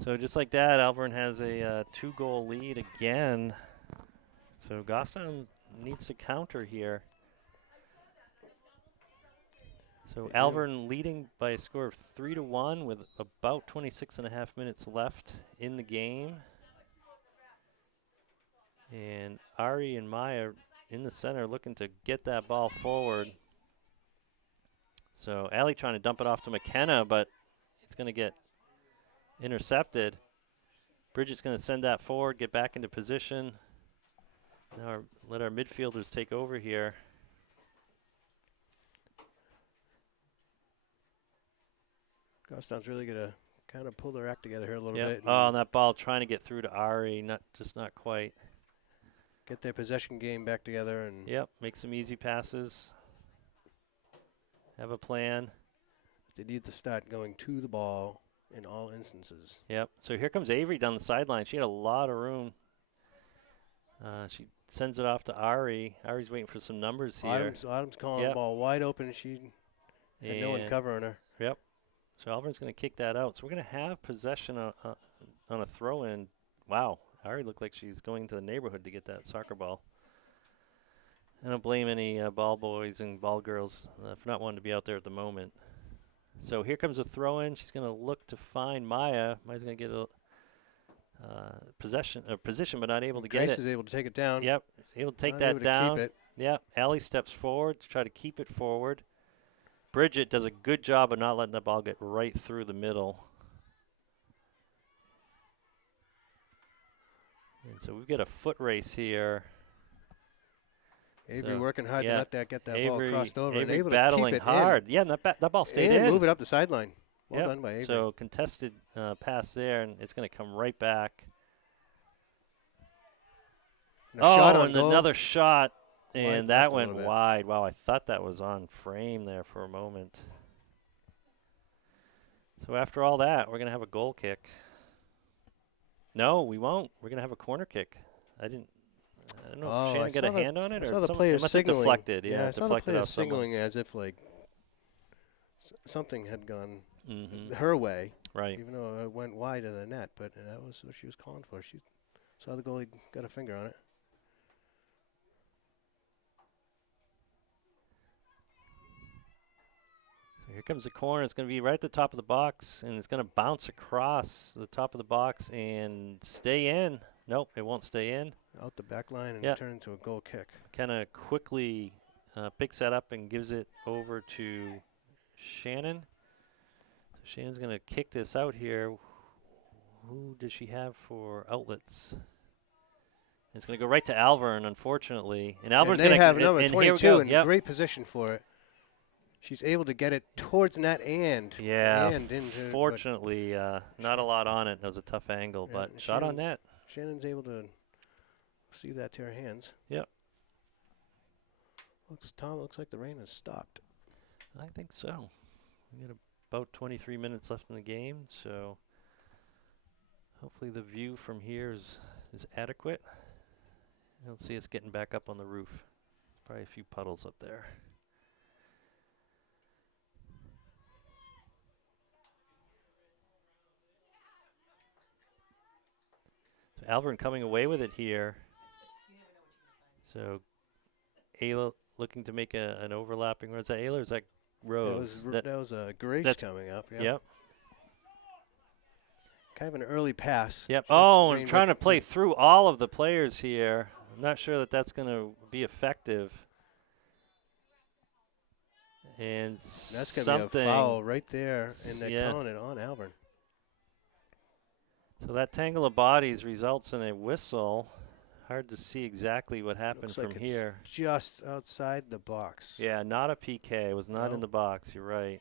So just like that, Alvirne has a 2-goal lead again. So Goffstown needs to counter here. So Alvirne leading by a score of 3-1 with about 26.5 minutes left in the game. And Ari and Maya in the center looking to get that ball forward. So Allie trying to dump it off to McKenna, but it's going to get intercepted. Bridget's going to send that forward, get back into position. Now let our midfielders take over here. Goffstown's really going to kind of pull their act together here a little bit. Oh, and that ball trying to get through to Ari, not quite. Get their possession game back together. And Yep, make some easy passes. Have a plan. They need to start going to the ball in all instances. Yep, so here comes Avery down the sideline. She had a lot of room. She sends it off to Ari. Ari's waiting for some numbers here. Autumn's calling the ball wide open. She had no one covering her. Yep. So Alvirne's going to kick that out. So we're going to have possession on a throw-in. Wow. Ari looked like she's going to the neighborhood to get that soccer ball. I don't blame any ball boys and ball girls for not wanting to be out there at the moment. So here comes a throw-in. She's going to look to find Maya. Maya's going to get a position, but not able to get it. Grace is able to take it down. Yep, able to take Not that able to down. keep it. Yep, Allie steps forward to try to keep it forward. Bridget does a good job of not letting the ball get right through the middle. And so we've got a foot race here. Avery working hard to let that ball crossed over. Avery and able battling to keep it hard. In. Yeah, and that ball stayed and in. move it up the sideline. Well done by Avery. So contested pass there, and it's going to come right back. And and another shot, and that went bit. wide. Wow, I thought that was on frame there for a moment. So after all that, we're going to have a goal kick. No, we won't. We're going to have a corner kick. I don't know if Shannon got a hand on it, I or saw the player it must signaling. have deflected. Yeah, I saw the player signaling as if like something had gone her way. Right. Even though it went wide of the net, but that was what she was calling for. She saw the goalie got a finger on it. So here comes the corner. It's going to be right at the top of the box, and it's going to bounce across the top of the box and stay in. Nope, it won't stay in. Out the back line and turn into a goal kick. Kind of quickly picks that up and gives it over to Shannon. So Shannon's going to kick this out here. Who does she have for outlets? It's going to go right to Alvirne, unfortunately. And Alvirne's going to have number 22 in great position for it. She's able to get it towards net and into. Fortunately, not a lot on it. It was a tough angle, but shot on net. Shannon's able to see that to her hands. Yep. Looks like the rain has stopped. I think so. We got about 23 minutes left in the game, so hopefully the view from here is adequate. I don't see us getting back up on the roof. Probably a few puddles up there. So Alvirne coming away with it here. So Ayla looking to make an overlapping run. Is that Ayla or is that Rose? That was Grace coming up. Yeah. Yep. Kind of an early pass. Yep. Oh, I'm trying to play through all of the players here. I'm not sure that that's going to be effective. And that's going to be a foul right there, and they're calling it on Alvirne. So that tangle of bodies results in a whistle. Hard to see exactly what happened from here. Just outside the box. Yeah, not a PK. It was not in the box. You're right.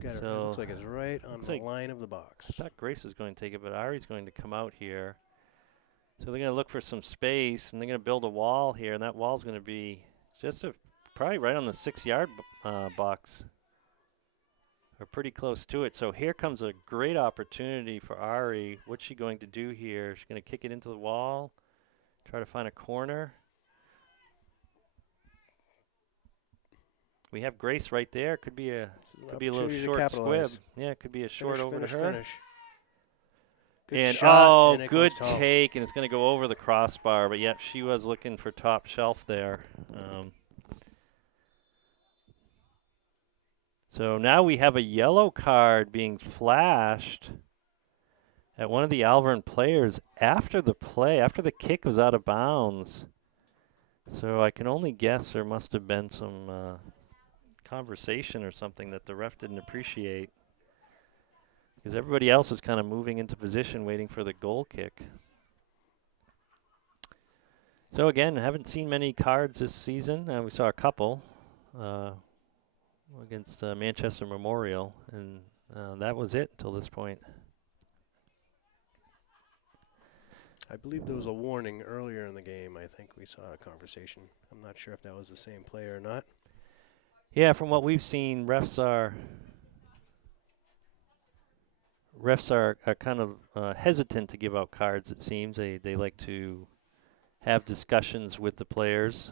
It looks like it's right on the line of the box. I thought Grace was going to take it, but Ari's going to come out here. So they're going to look for some space, and they're going to build a wall here, and that wall's going to be just probably right on the 6-yard box, or pretty close to it. So here comes a great opportunity for Ari. What's she going to do here? She's going to kick it into the wall, try to find a corner. We have Grace right there. Could be a little short squib. Yeah, it could be a short over to her. Finish. Good shot, good take, and it's going to go over the crossbar. But yep, she was looking for top shelf there. So now we have a yellow card being flashed at one of the Alvirne players after the play, after the kick was out of bounds. So I can only guess there must have been some conversation or something that the ref didn't appreciate, because everybody else is kind of moving into position waiting for the goal kick. So again, haven't seen many cards this season. We saw a couple against Manchester Memorial, and that was it until this point. I believe there was a warning earlier in the game. I think we saw a conversation. I'm not sure if that was the same player or not. Yeah, from what we've seen, refs are kind of hesitant to give out cards, it seems. They like to have discussions with the players.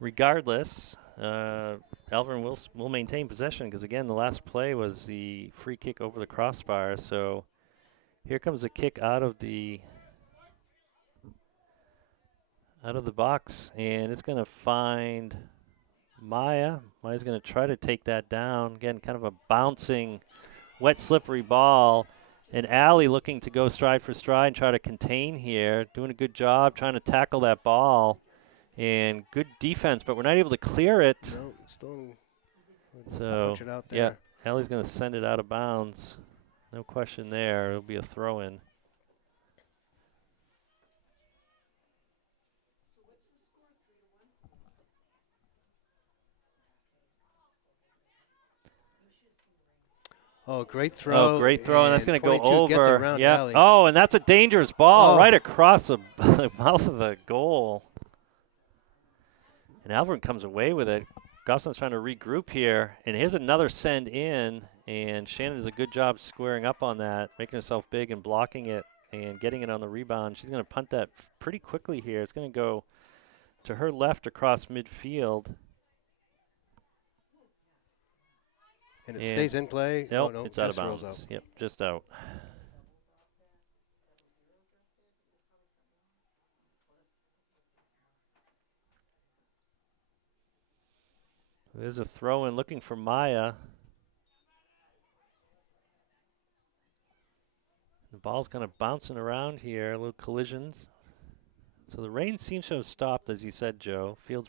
Regardless, Alvirne will maintain possession, because again, the last play was the free kick over the crossbar. So here comes a kick out of the box, and it's going to find Maya. Maya's going to try to take that down. Again, kind of a bouncing, wet, slippery ball. And Allie looking to go stride for stride and try to contain here. Doing a good job trying to tackle that ball. And good defense, but we're not able to clear it. No, still so, punch it out there. Yeah, Allie's going to send it out of bounds. No question there. It'll be a throw-in. Oh, great throw. Oh, great throw, and that's going to go over. Yeah. Oh, and that's a dangerous ball right across the mouth of the goal. And Alvirne comes away with it. Goslin's trying to regroup here, and here's another send in, and Shannon does a good job squaring up on that, making herself big and blocking it and getting it on the rebound. She's going to punt that pretty quickly here. It's going to go to her left across midfield. And it stays in play? Nope, no, it's out of bounds. Yep, just out. There's a throw in looking for Maya. The ball's kind of bouncing around here, little collisions. So the rain seems to have stopped, as you said, Joe. Fields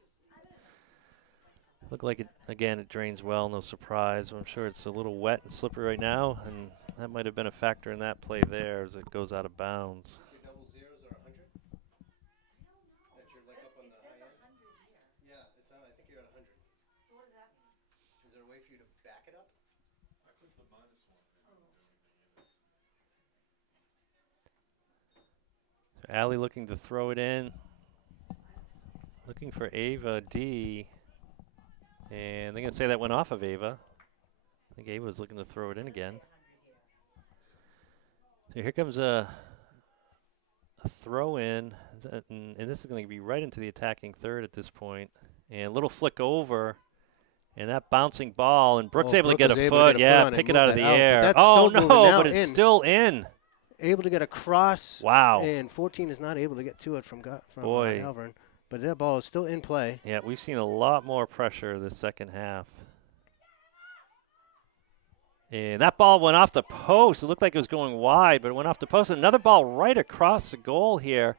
look like it, again, it drains well, no surprise. I'm sure it's a little wet and slippery right now, and that might have been a factor in that play there as it goes out of bounds. Allie looking to throw it in. Looking for Ava D. And they're going to say that went off of Ava. I think Ava was looking to throw it in again. So here comes a throw in. And this is going to be right into the attacking third at this point. And a little flick over. And that bouncing ball. And Brooke's able to get a foot. Yeah, pick it out of the air. Oh, no, but it's still in. Able to get across. Wow. And 14 is not able to get to it from Alvirne. But that ball is still in play. Yeah, we've seen a lot more pressure this second half. And that ball went off the post. It looked like it was going wide, but it went off the post. Another ball right across the goal here.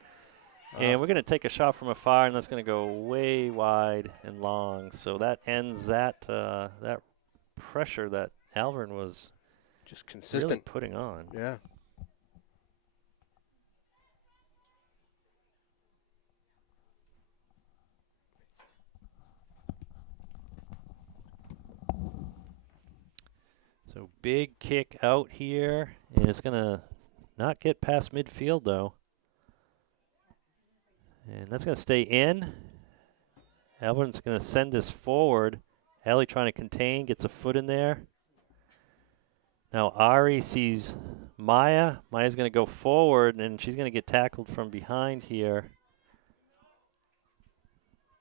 And we're going to take a shot from afar, and that's going to go way wide and long. So that ends that that pressure that Alvirne was just consistent really putting on. Yeah. So big kick out here, and it's going to not get past midfield, though. And that's going to stay in. Alvirne's going to send this forward. Allie trying to contain, gets a foot in there. Now Ari sees Maya. Maya's going to go forward, and she's going to get tackled from behind here.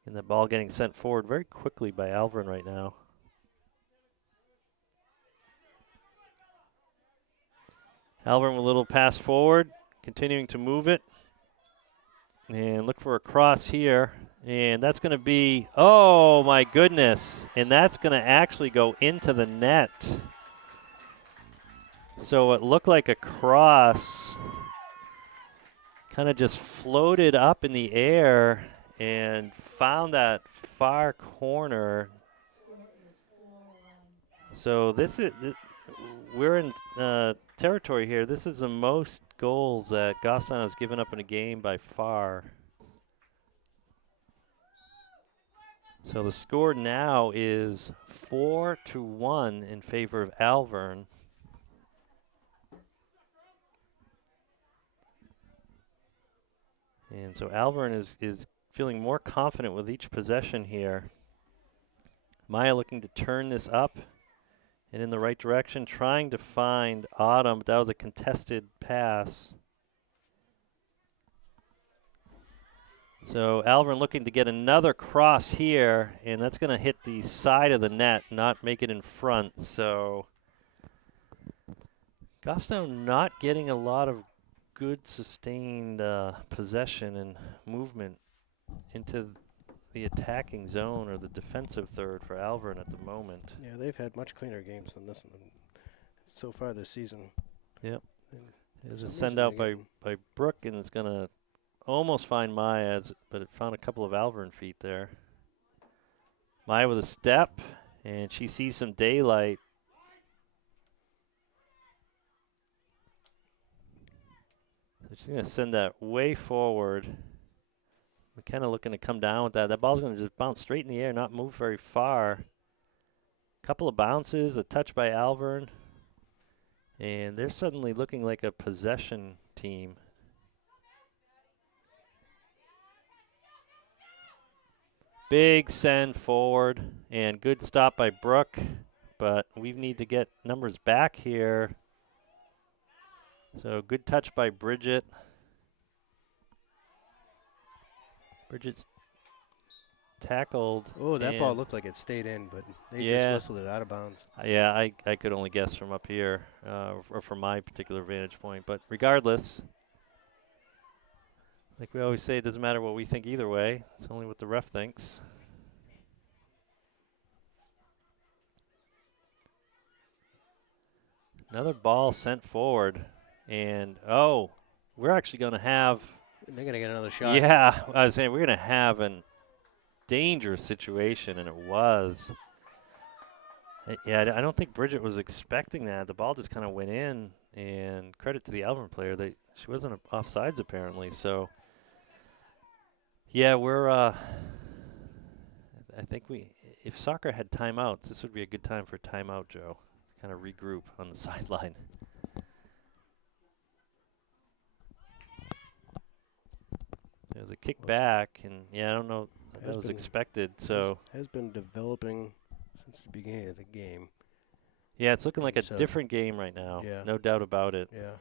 And the ball getting sent forward very quickly by Alvirne right now. Alvirne with a little pass forward, continuing to move it. And look for a cross here. And that's going to be, oh my goodness. And that's going to actually go into the net. So it looked like a cross. Kind of just floated up in the air and found that far corner. So this is, we're in territory here. This is the most goals that Goffstown has given up in a game by far. So the score now is 4-1 in favor of Alvirne. And so Alvirne is feeling more confident with each possession here. Maya looking to turn this up and in the right direction, trying to find Autumn, but that was a contested pass. So Alvirne looking to get another cross here, and that's going to hit the side of the net, not make it in front. So Goffstown not getting a lot of good sustained possession and movement into the attacking zone or the defensive third for Alvirne at the moment. Yeah, they've had much cleaner games than this one so far this season. Yep. There's a send out by Brooke, and it's going to almost find Maya, but it found a couple of Alvirne feet there. Maya with a step, and she sees some daylight. So she's going to send that way forward. McKenna looking to come down with that. That ball's going to just bounce straight in the air, not move very far. Couple of bounces, a touch by Alvirne. And they're suddenly looking like a possession team. Big send forward, and good stop by Brooke. But we need to get numbers back here. So good touch by Bridget. Bridget's tackled. Oh, that ball looked like it stayed in, but they just whistled it out of bounds. Yeah, I could only guess from up here, or from my particular vantage point. But regardless, like we always say, it doesn't matter what we think either way. It's only what the ref thinks. Another ball sent forward. And, we're actually going to have – they're going to get another shot. Yeah, I was saying we're going to have a dangerous situation, and it was. Yeah, I don't think Bridget was expecting that. The ball just kind of went in, and credit to the Alvirne player. She wasn't offsides apparently. So, yeah, we're I think if soccer had timeouts, this would be a good time for timeout, Joe. Kind of regroup on the sideline. kick Looks- back, and yeah, I don't know if that Has was been- expected. So has been developing since the beginning of the game. yeah, it's looking like a So- different game right now. Yeah. No doubt about it. Yeah.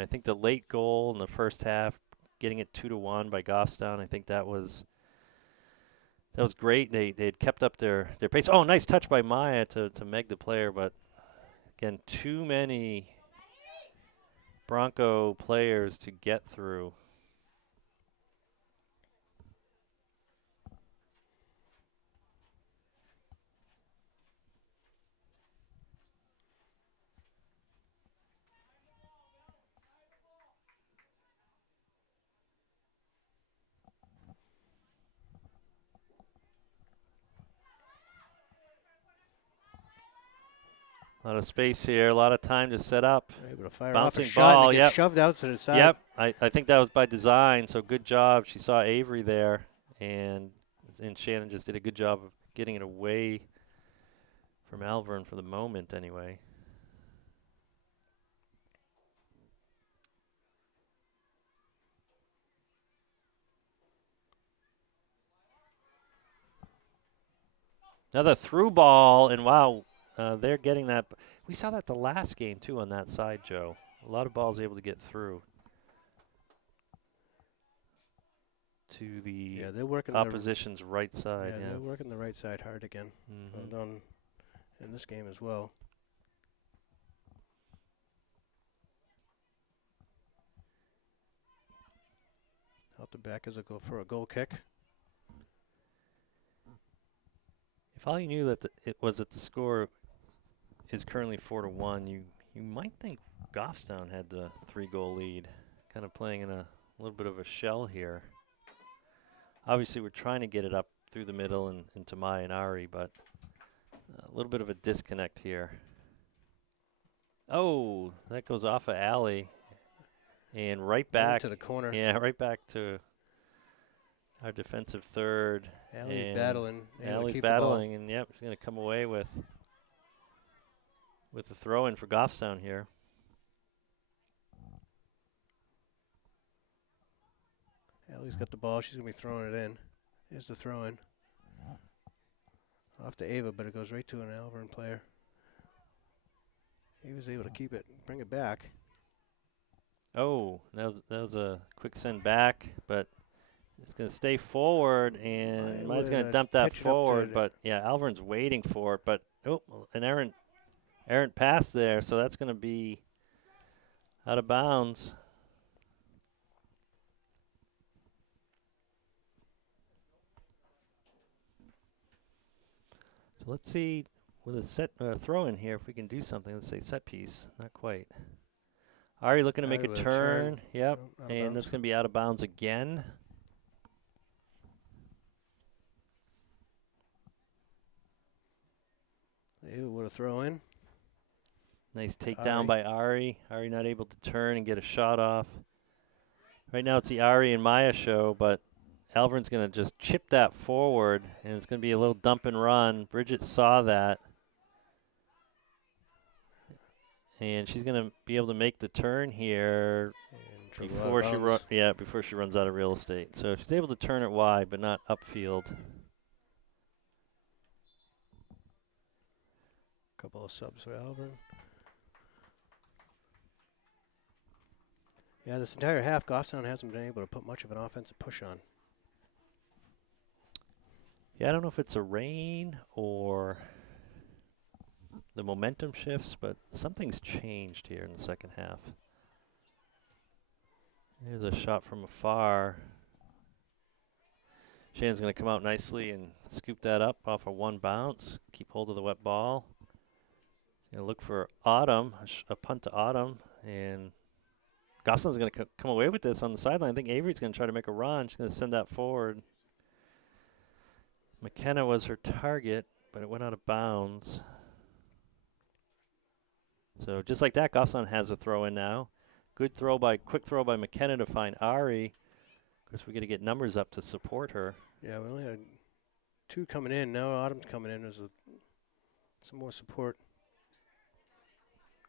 I think the late goal in the first half, getting it 2-1 by Goffstown, I think that was great. They had kept up their pace. Oh, nice touch by Maya to meg the player, but again, too many Bronco players to get through. A lot of space here, a lot of time to set up. They're able to fire Bouncing off a shot ball, and it gets yep. shoved out to the side. Yep, I think that was by design, so good job. She saw Avery there, and Shannon just did a good job of getting it away from Alvirne for the moment anyway. Another through ball, and wow, they're getting that. We saw that the last game, too, on that side, Joe. A lot of balls able to get through to the They're working opposition's right side. they're working the right side hard again. Well done in this game as well. Out the back as a go for a goal kick. If all you knew that it was that the score is currently 4-1, you might think Goffstown had the 3-goal lead, kind of playing in a little bit of a shell here. Obviously, we're trying to get it up through the middle and into Maya and Ari, but a little bit of a disconnect here. Oh, that goes off of Allie, and right back to the corner. Yeah, right back to our defensive third. Allie's battling. Allie's battling, and yep, she's going to come away with the throw-in for Goffstown here. Allie's got the ball. She's going to be throwing it in. Here's the throw-in. Off to Ava, but it goes right to an Alvirne player. He was able to keep it, bring it back. Oh, that was a quick send back, but it's going to stay forward, and Maya's going to dump that forward. But yeah, Alvirne's waiting for it. But an errant pass there, so that's going to be out of bounds. So let's see with a set throw in here if we can do something. Let's say set piece, not quite. Ari looking to make a turn. Yep, and that's going to be out of bounds again. What a throw in. Nice takedown by Ari. Ari not able to turn and get a shot off. Right now it's the Ari and Maya show, but Alvirne's going to just chip that forward, and it's going to be a little dump and run. Bridget saw that, and she's going to be able to make the turn here before she runs out of real estate. So she's able to turn it wide, but not upfield. Couple of subs for Alvirne. Yeah, this entire half, Goffstown hasn't been able to put much of an offensive push on. Yeah, I don't know if it's a rain or the momentum shifts, but something's changed here in the second half. Here's a shot from afar. Shannon's going to come out nicely and scoop that up off of one bounce, keep hold of the wet ball. Going to look for Autumn, a punt to Autumn, and Goffstown's going to come away with this on the sideline. I think Avery's going to try to make a run. She's going to send that forward. McKenna was her target, but it went out of bounds. So just like that, Goffstown has a throw in now. Quick throw by McKenna to find Ari. Of course, we got to get numbers up to support her. Yeah, we only had 2 coming in. Now Autumn's coming in as some more support.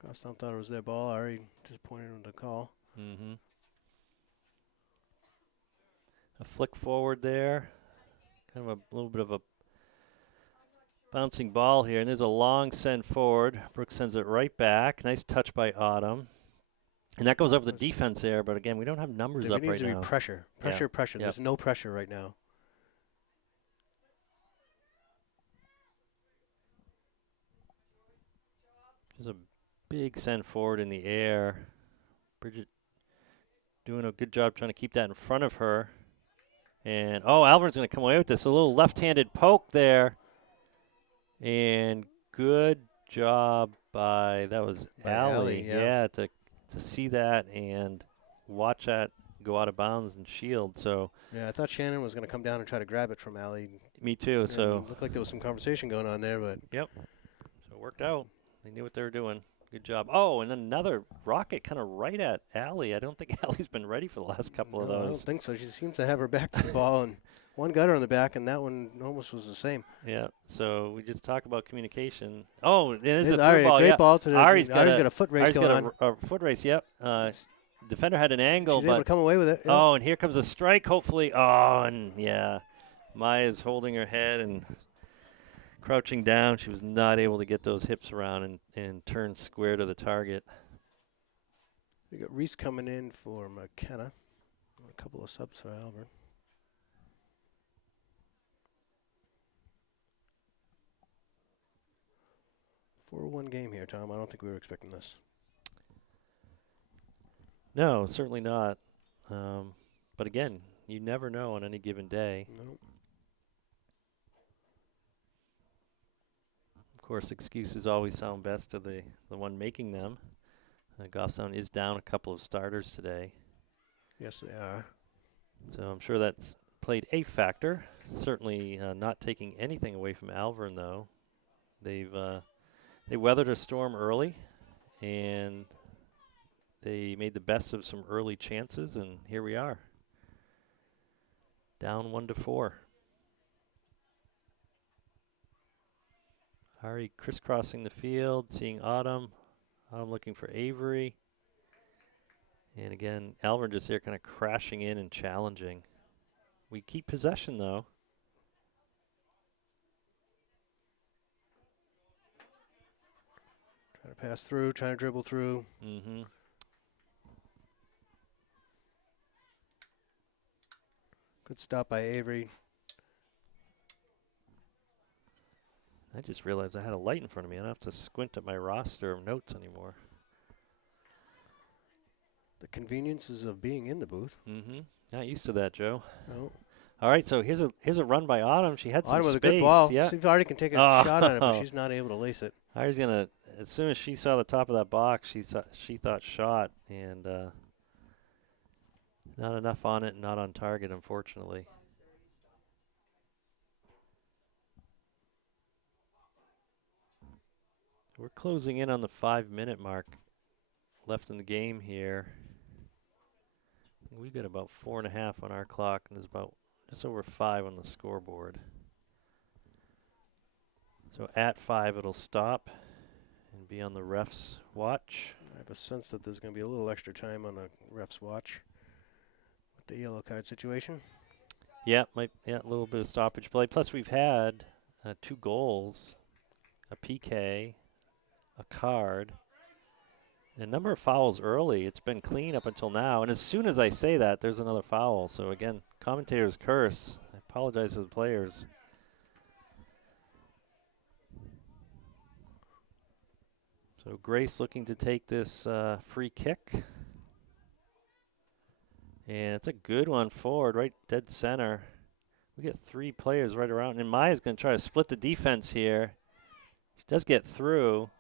Goffstown thought it was their ball. Ari disappointed with the call. Mm-hmm. a flick forward there. Kind of a little bit of a bouncing ball here. And there's a long send forward. Brooks sends it right back. Nice touch by Autumn. And that goes over the defense there. But, again, we don't have numbers there up right needs to now. be pressure. Pressure, pressure. Yep. There's no pressure right now. There's a big send forward in the air. Bridget doing a good job trying to keep that in front of her. And, Alvirne's going to come away with this. A little left-handed poke there. And good job by Allie. Yeah, to see that and watch that go out of bounds and shield. So yeah, I thought Shannon was going to come down and try to grab it from Allie. Me too. So it looked like there was some conversation going on there, but yep. So it worked out. They knew what they were doing. Good job. Oh, and another rocket kind of right at Allie. I don't think Allie's been ready for the last couple of those. I don't think so. She seems to have her back to the ball, and one got her on the back, and that one almost was the same. Yeah. So we just talk about communication. Oh, it is a Ari, ball. Great ball to the. Ari's got a foot race Ari's going got a foot race. Yep. Defender had an angle, She's able to come away with it. Yep. Oh, and here comes a strike. Hopefully. Oh, and yeah, Maya's holding her head and crouching down. She was not able to get those hips around and turn square to the target. We got Reese coming in for McKenna. A couple of subs for Alvirne. For one game here, Tom. I don't think we were expecting this. No, certainly not. But again, you never know on any given day. Nope. Of course, excuses always sound best to the one making them. Goffstown is down a couple of starters today. Yes, they are. So I'm sure that's played a factor. Certainly not taking anything away from Alvirne, though. They weathered a storm early, and they made the best of some early chances, and here we are. Down 1-4. Ari crisscrossing the field, seeing Autumn. Autumn looking for Avery. And again, Alvirne just here kind of crashing in and challenging. We keep possession, though. Trying to pass through, trying to dribble through. Mm-hmm. Good stop by Avery. I just realized I had a light in front of me. I don't have to squint at my roster of notes anymore. The conveniences of being in the booth. Mm-hmm. Not used to that, Joe. No. All right, so here's a run by Autumn. She had some Autumn with space. a good ball. Yeah. See if Artie can take a shot on it, but she's not able to lace it. Ari's gonna. As soon as she saw the top of that box, she thought shot, and not enough on it, not on target, unfortunately. We're closing in on the 5-minute mark left in the game here. We've got about 4.5 on our clock, and there's about just over 5 on the scoreboard. So at 5, it'll stop and be on the ref's watch. I have a sense that there's going to be a little extra time on the ref's watch with the yellow card situation. Yeah, a little bit of stoppage play. Plus, we've had 2 goals, a PK, a card, and a number of fouls early. It's been clean up until now. And as soon as I say that, there's another foul. So, again, commentators curse. I apologize to the players. So Grace looking to take this free kick. And it's a good one forward, right dead center. We get 3 players right around. And Maya's going to try to split the defense here. She does get through.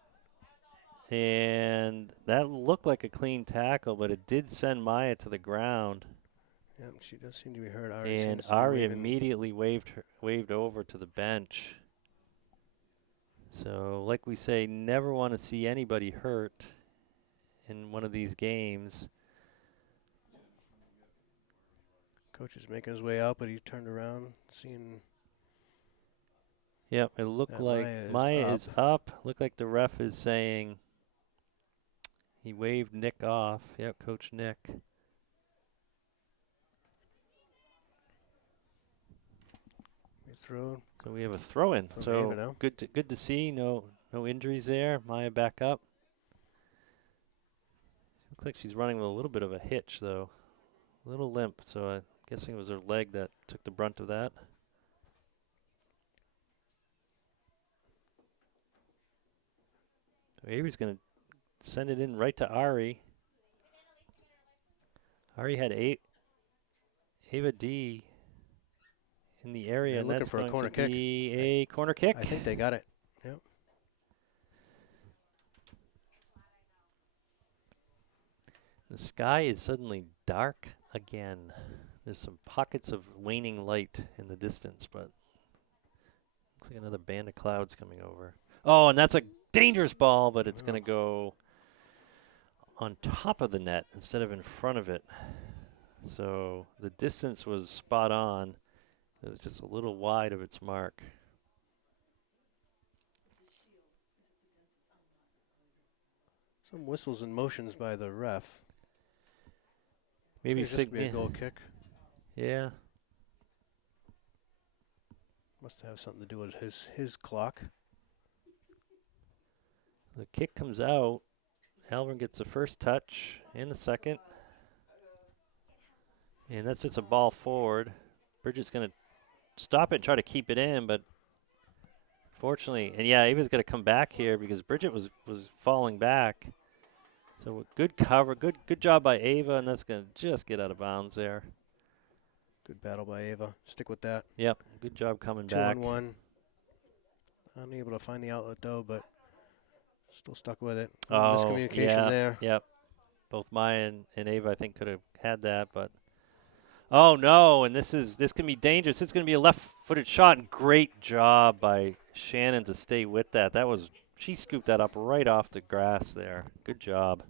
And that looked like a clean tackle, but it did send Maya to the ground. Yeah, she does seem to be hurt. And Ari immediately waved over to the bench. So, like we say, never want to see anybody hurt in one of these games. Coach is making his way out, but he turned around, seeing. Yep, it looked like Maya is up. Looked like the ref is saying he waved Nick off. Yep, Coach Nick. He threw. So we have a throw-in. From So Ava now. good to see. No injuries there. Maya back up. Looks like she's running with a little bit of a hitch, though. A little limp, so I'm guessing it was her leg that took the brunt of that. So Avery's going to send it in right to Ari. Ari had Ava D in the area, They're and looking that's for a going corner to kick. be a corner kick. I think they got it. Yep. The sky is suddenly dark again. There's some pockets of waning light in the distance, but looks like another band of clouds coming over. Oh, and that's a dangerous ball, but it's going to go on top of the net instead of in front of it. So the distance was spot on. It was just a little wide of its mark. Some whistles and motions by the ref. Maybe This be a goal kick. Yeah. Must have something to do with his clock. The kick comes out. Alvirne gets the first touch and the second. And that's just a ball forward. Bridget's going to stop it and try to keep it in, but fortunately, and yeah, Ava's going to come back here because Bridget was falling back. So good cover, good job by Ava, and that's going to just get out of bounds there. Good battle by Ava. Stick with that. Yep, good job coming 2 back. 2 on 1. Unable to find the outlet though, but still stuck with it. Miscommunication there. Yep. Both Maya and Ava, I think, could have had that, but oh no! And this can be dangerous. It's going to be a left-footed shot, and great job by Shannon to stay with that. She scooped that up right off the grass there. Good job.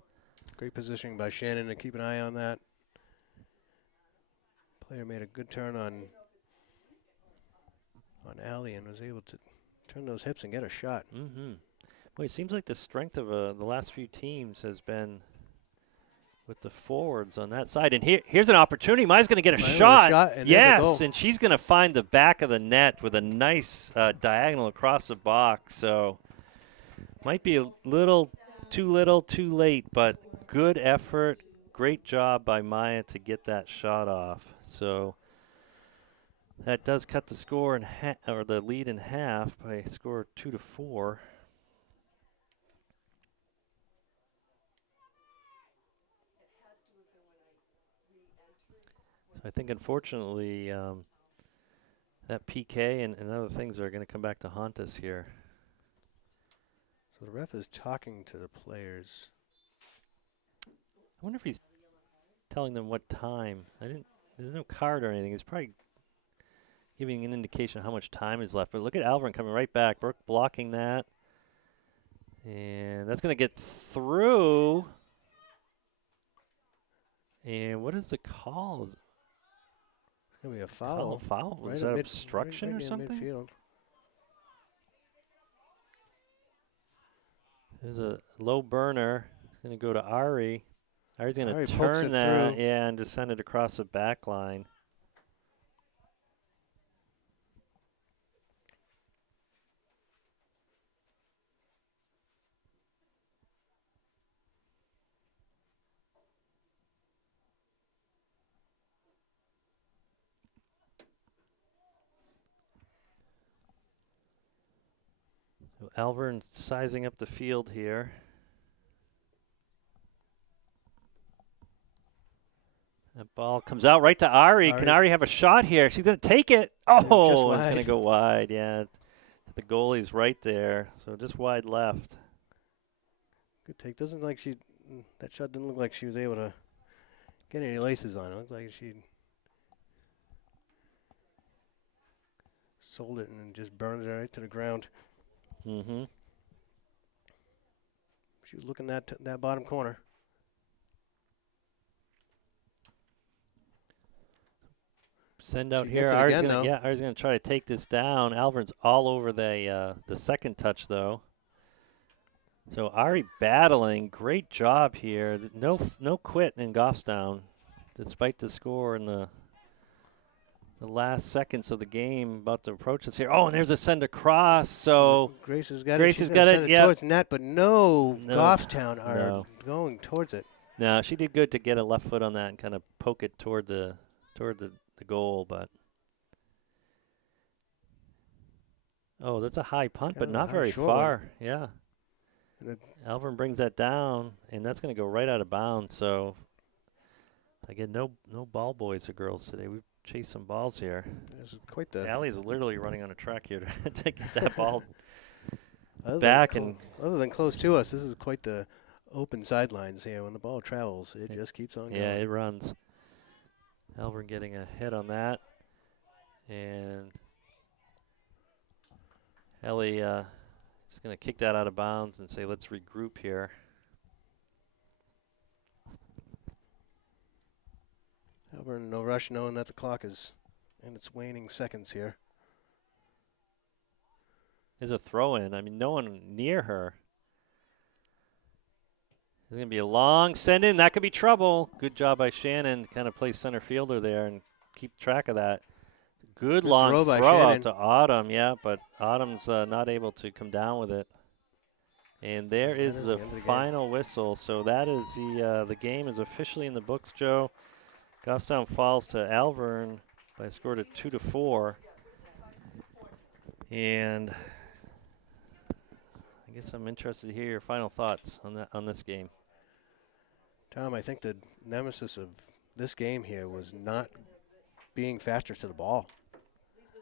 Great positioning by Shannon to keep an eye on that. Player made a good turn on Allie and was able to turn those hips and get a shot. Mm-hmm. Well, it seems like the strength of the last few teams has been with the forwards on that side. And here's an opportunity. Maya's going to get a shot. And yes, and she's going to find the back of the net with a nice diagonal across the box. So might be a little, too late, but good effort. Great job by Maya to get that shot off. So that does cut the score or the lead in half by a score of 2-4. I think, unfortunately, that PK and other things are going to come back to haunt us here. So the ref is talking to the players. I wonder if he's telling them what time. There's no card or anything. He's probably giving an indication of how much time is left. But look at Alvirne coming right back. Brooke blocking that. And that's going to get through. And what is the call? It's going to be a foul. Foul? Right is that obstruction or something? Midfield. There's a low burner. It's going to go to Ari. Ari's going to turn that through. and just send it across the back line. So Alvirne sizing up the field here. That ball comes out right to Ari. Can Ari have a shot here? She's going to take it. Oh, it's going to go wide. Yeah, the goalie's right there. So just wide left. Good take. That shot didn't look like she was able to get any laces on it. It looked like she sold it and just burned it right to the ground. Mm-hmm. She was looking at that bottom corner. Send out here. Ari's going to try to take this down. Alvirne's all over the second touch, though. So Ari battling. Great job here. No quit in Goffstown, despite the score and the the last seconds of the game about to approach us here. Oh, and there's a send across. So Grace has got Grace it. She's has gonna got send it, it yep. towards net, but no, No, Goffstown are no. going towards it. No, she did good to get a left foot on that and kind of poke it toward the goal, but oh, that's a high punt, but kind of a not high very short one. far. Yeah. And Alvirne brings that down, and that's going to go right out of bounds. So again, no ball boys or girls today. We've chased some balls here. This is quite the Allie's literally running on a track here to get that ball other back. than other than close to us, this is quite the open sidelines here. When the ball travels, it just keeps on going. Yeah, it runs. Alvirne getting a hit on that, and Ellie is going to kick that out of bounds and say, let's regroup here. Alvirne, no rush, knowing that the clock is in its waning seconds here. There's a throw-in. I mean, no one near her. There's going to be a long send-in. That could be trouble. Good job by Shannon. Kind of play center fielder there and keep track of that. Good long throw out to Autumn, yeah, but Autumn's not able to come down with it. And there is the final whistle. So that is the game is officially in the books, Joe. Goffstown falls to Alvirne by a score of 2-4. And I guess I'm interested to hear your final thoughts on this game. Tom, I think the nemesis of this game here was not being faster to the ball.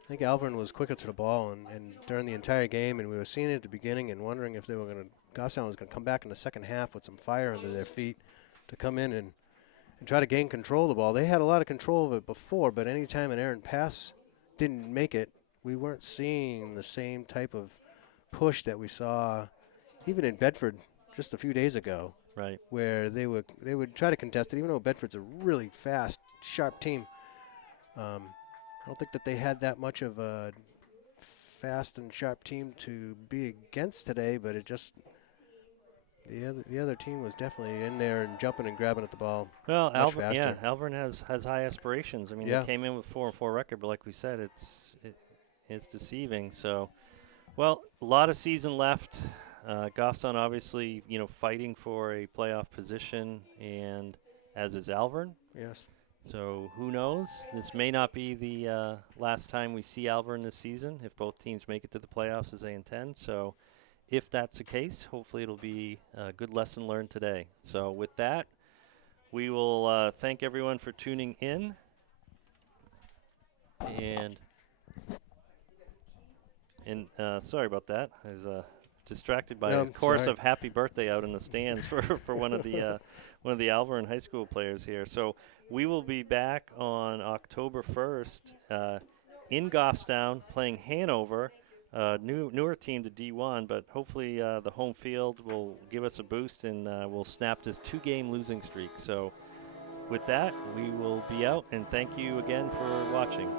I think Alvirne was quicker to the ball and during the entire game, and we were seeing it at the beginning and wondering if they were going to, Goffstown was going to come back in the second half with some fire under their feet to come in and try to gain control of the ball. They had a lot of control of it before, but any time an errant pass didn't make it, we weren't seeing the same type of push that we saw even in Bedford just a few days ago. Right. Where they would try to contest it, even though Bedford's a really fast, sharp team. I don't think that they had that much of a fast and sharp team to be against today, but it just the other team was definitely in there and jumping and grabbing at the ball. Well, Alvirne has high aspirations. I mean, they came in with 4-4 record, but like we said, it's deceiving. So, well, a lot of season left. Goffstown obviously, fighting for a playoff position, and as is Alvirne. Yes. So who knows? This may not be the last time we see Alvirne this season if both teams make it to the playoffs as they intend. So if that's the case, hopefully it'll be a good lesson learned today. So with that, we will thank everyone for tuning in. And sorry about that. I was distracted by a chorus of happy birthday out in the stands for one of the Alvirne high school players here. So we will be back on October 1st in Goffstown playing Hanover, newer team to D1, but hopefully the home field will give us a boost and we'll snap this 2-game losing streak. So with that, we will be out, and thank you again for watching.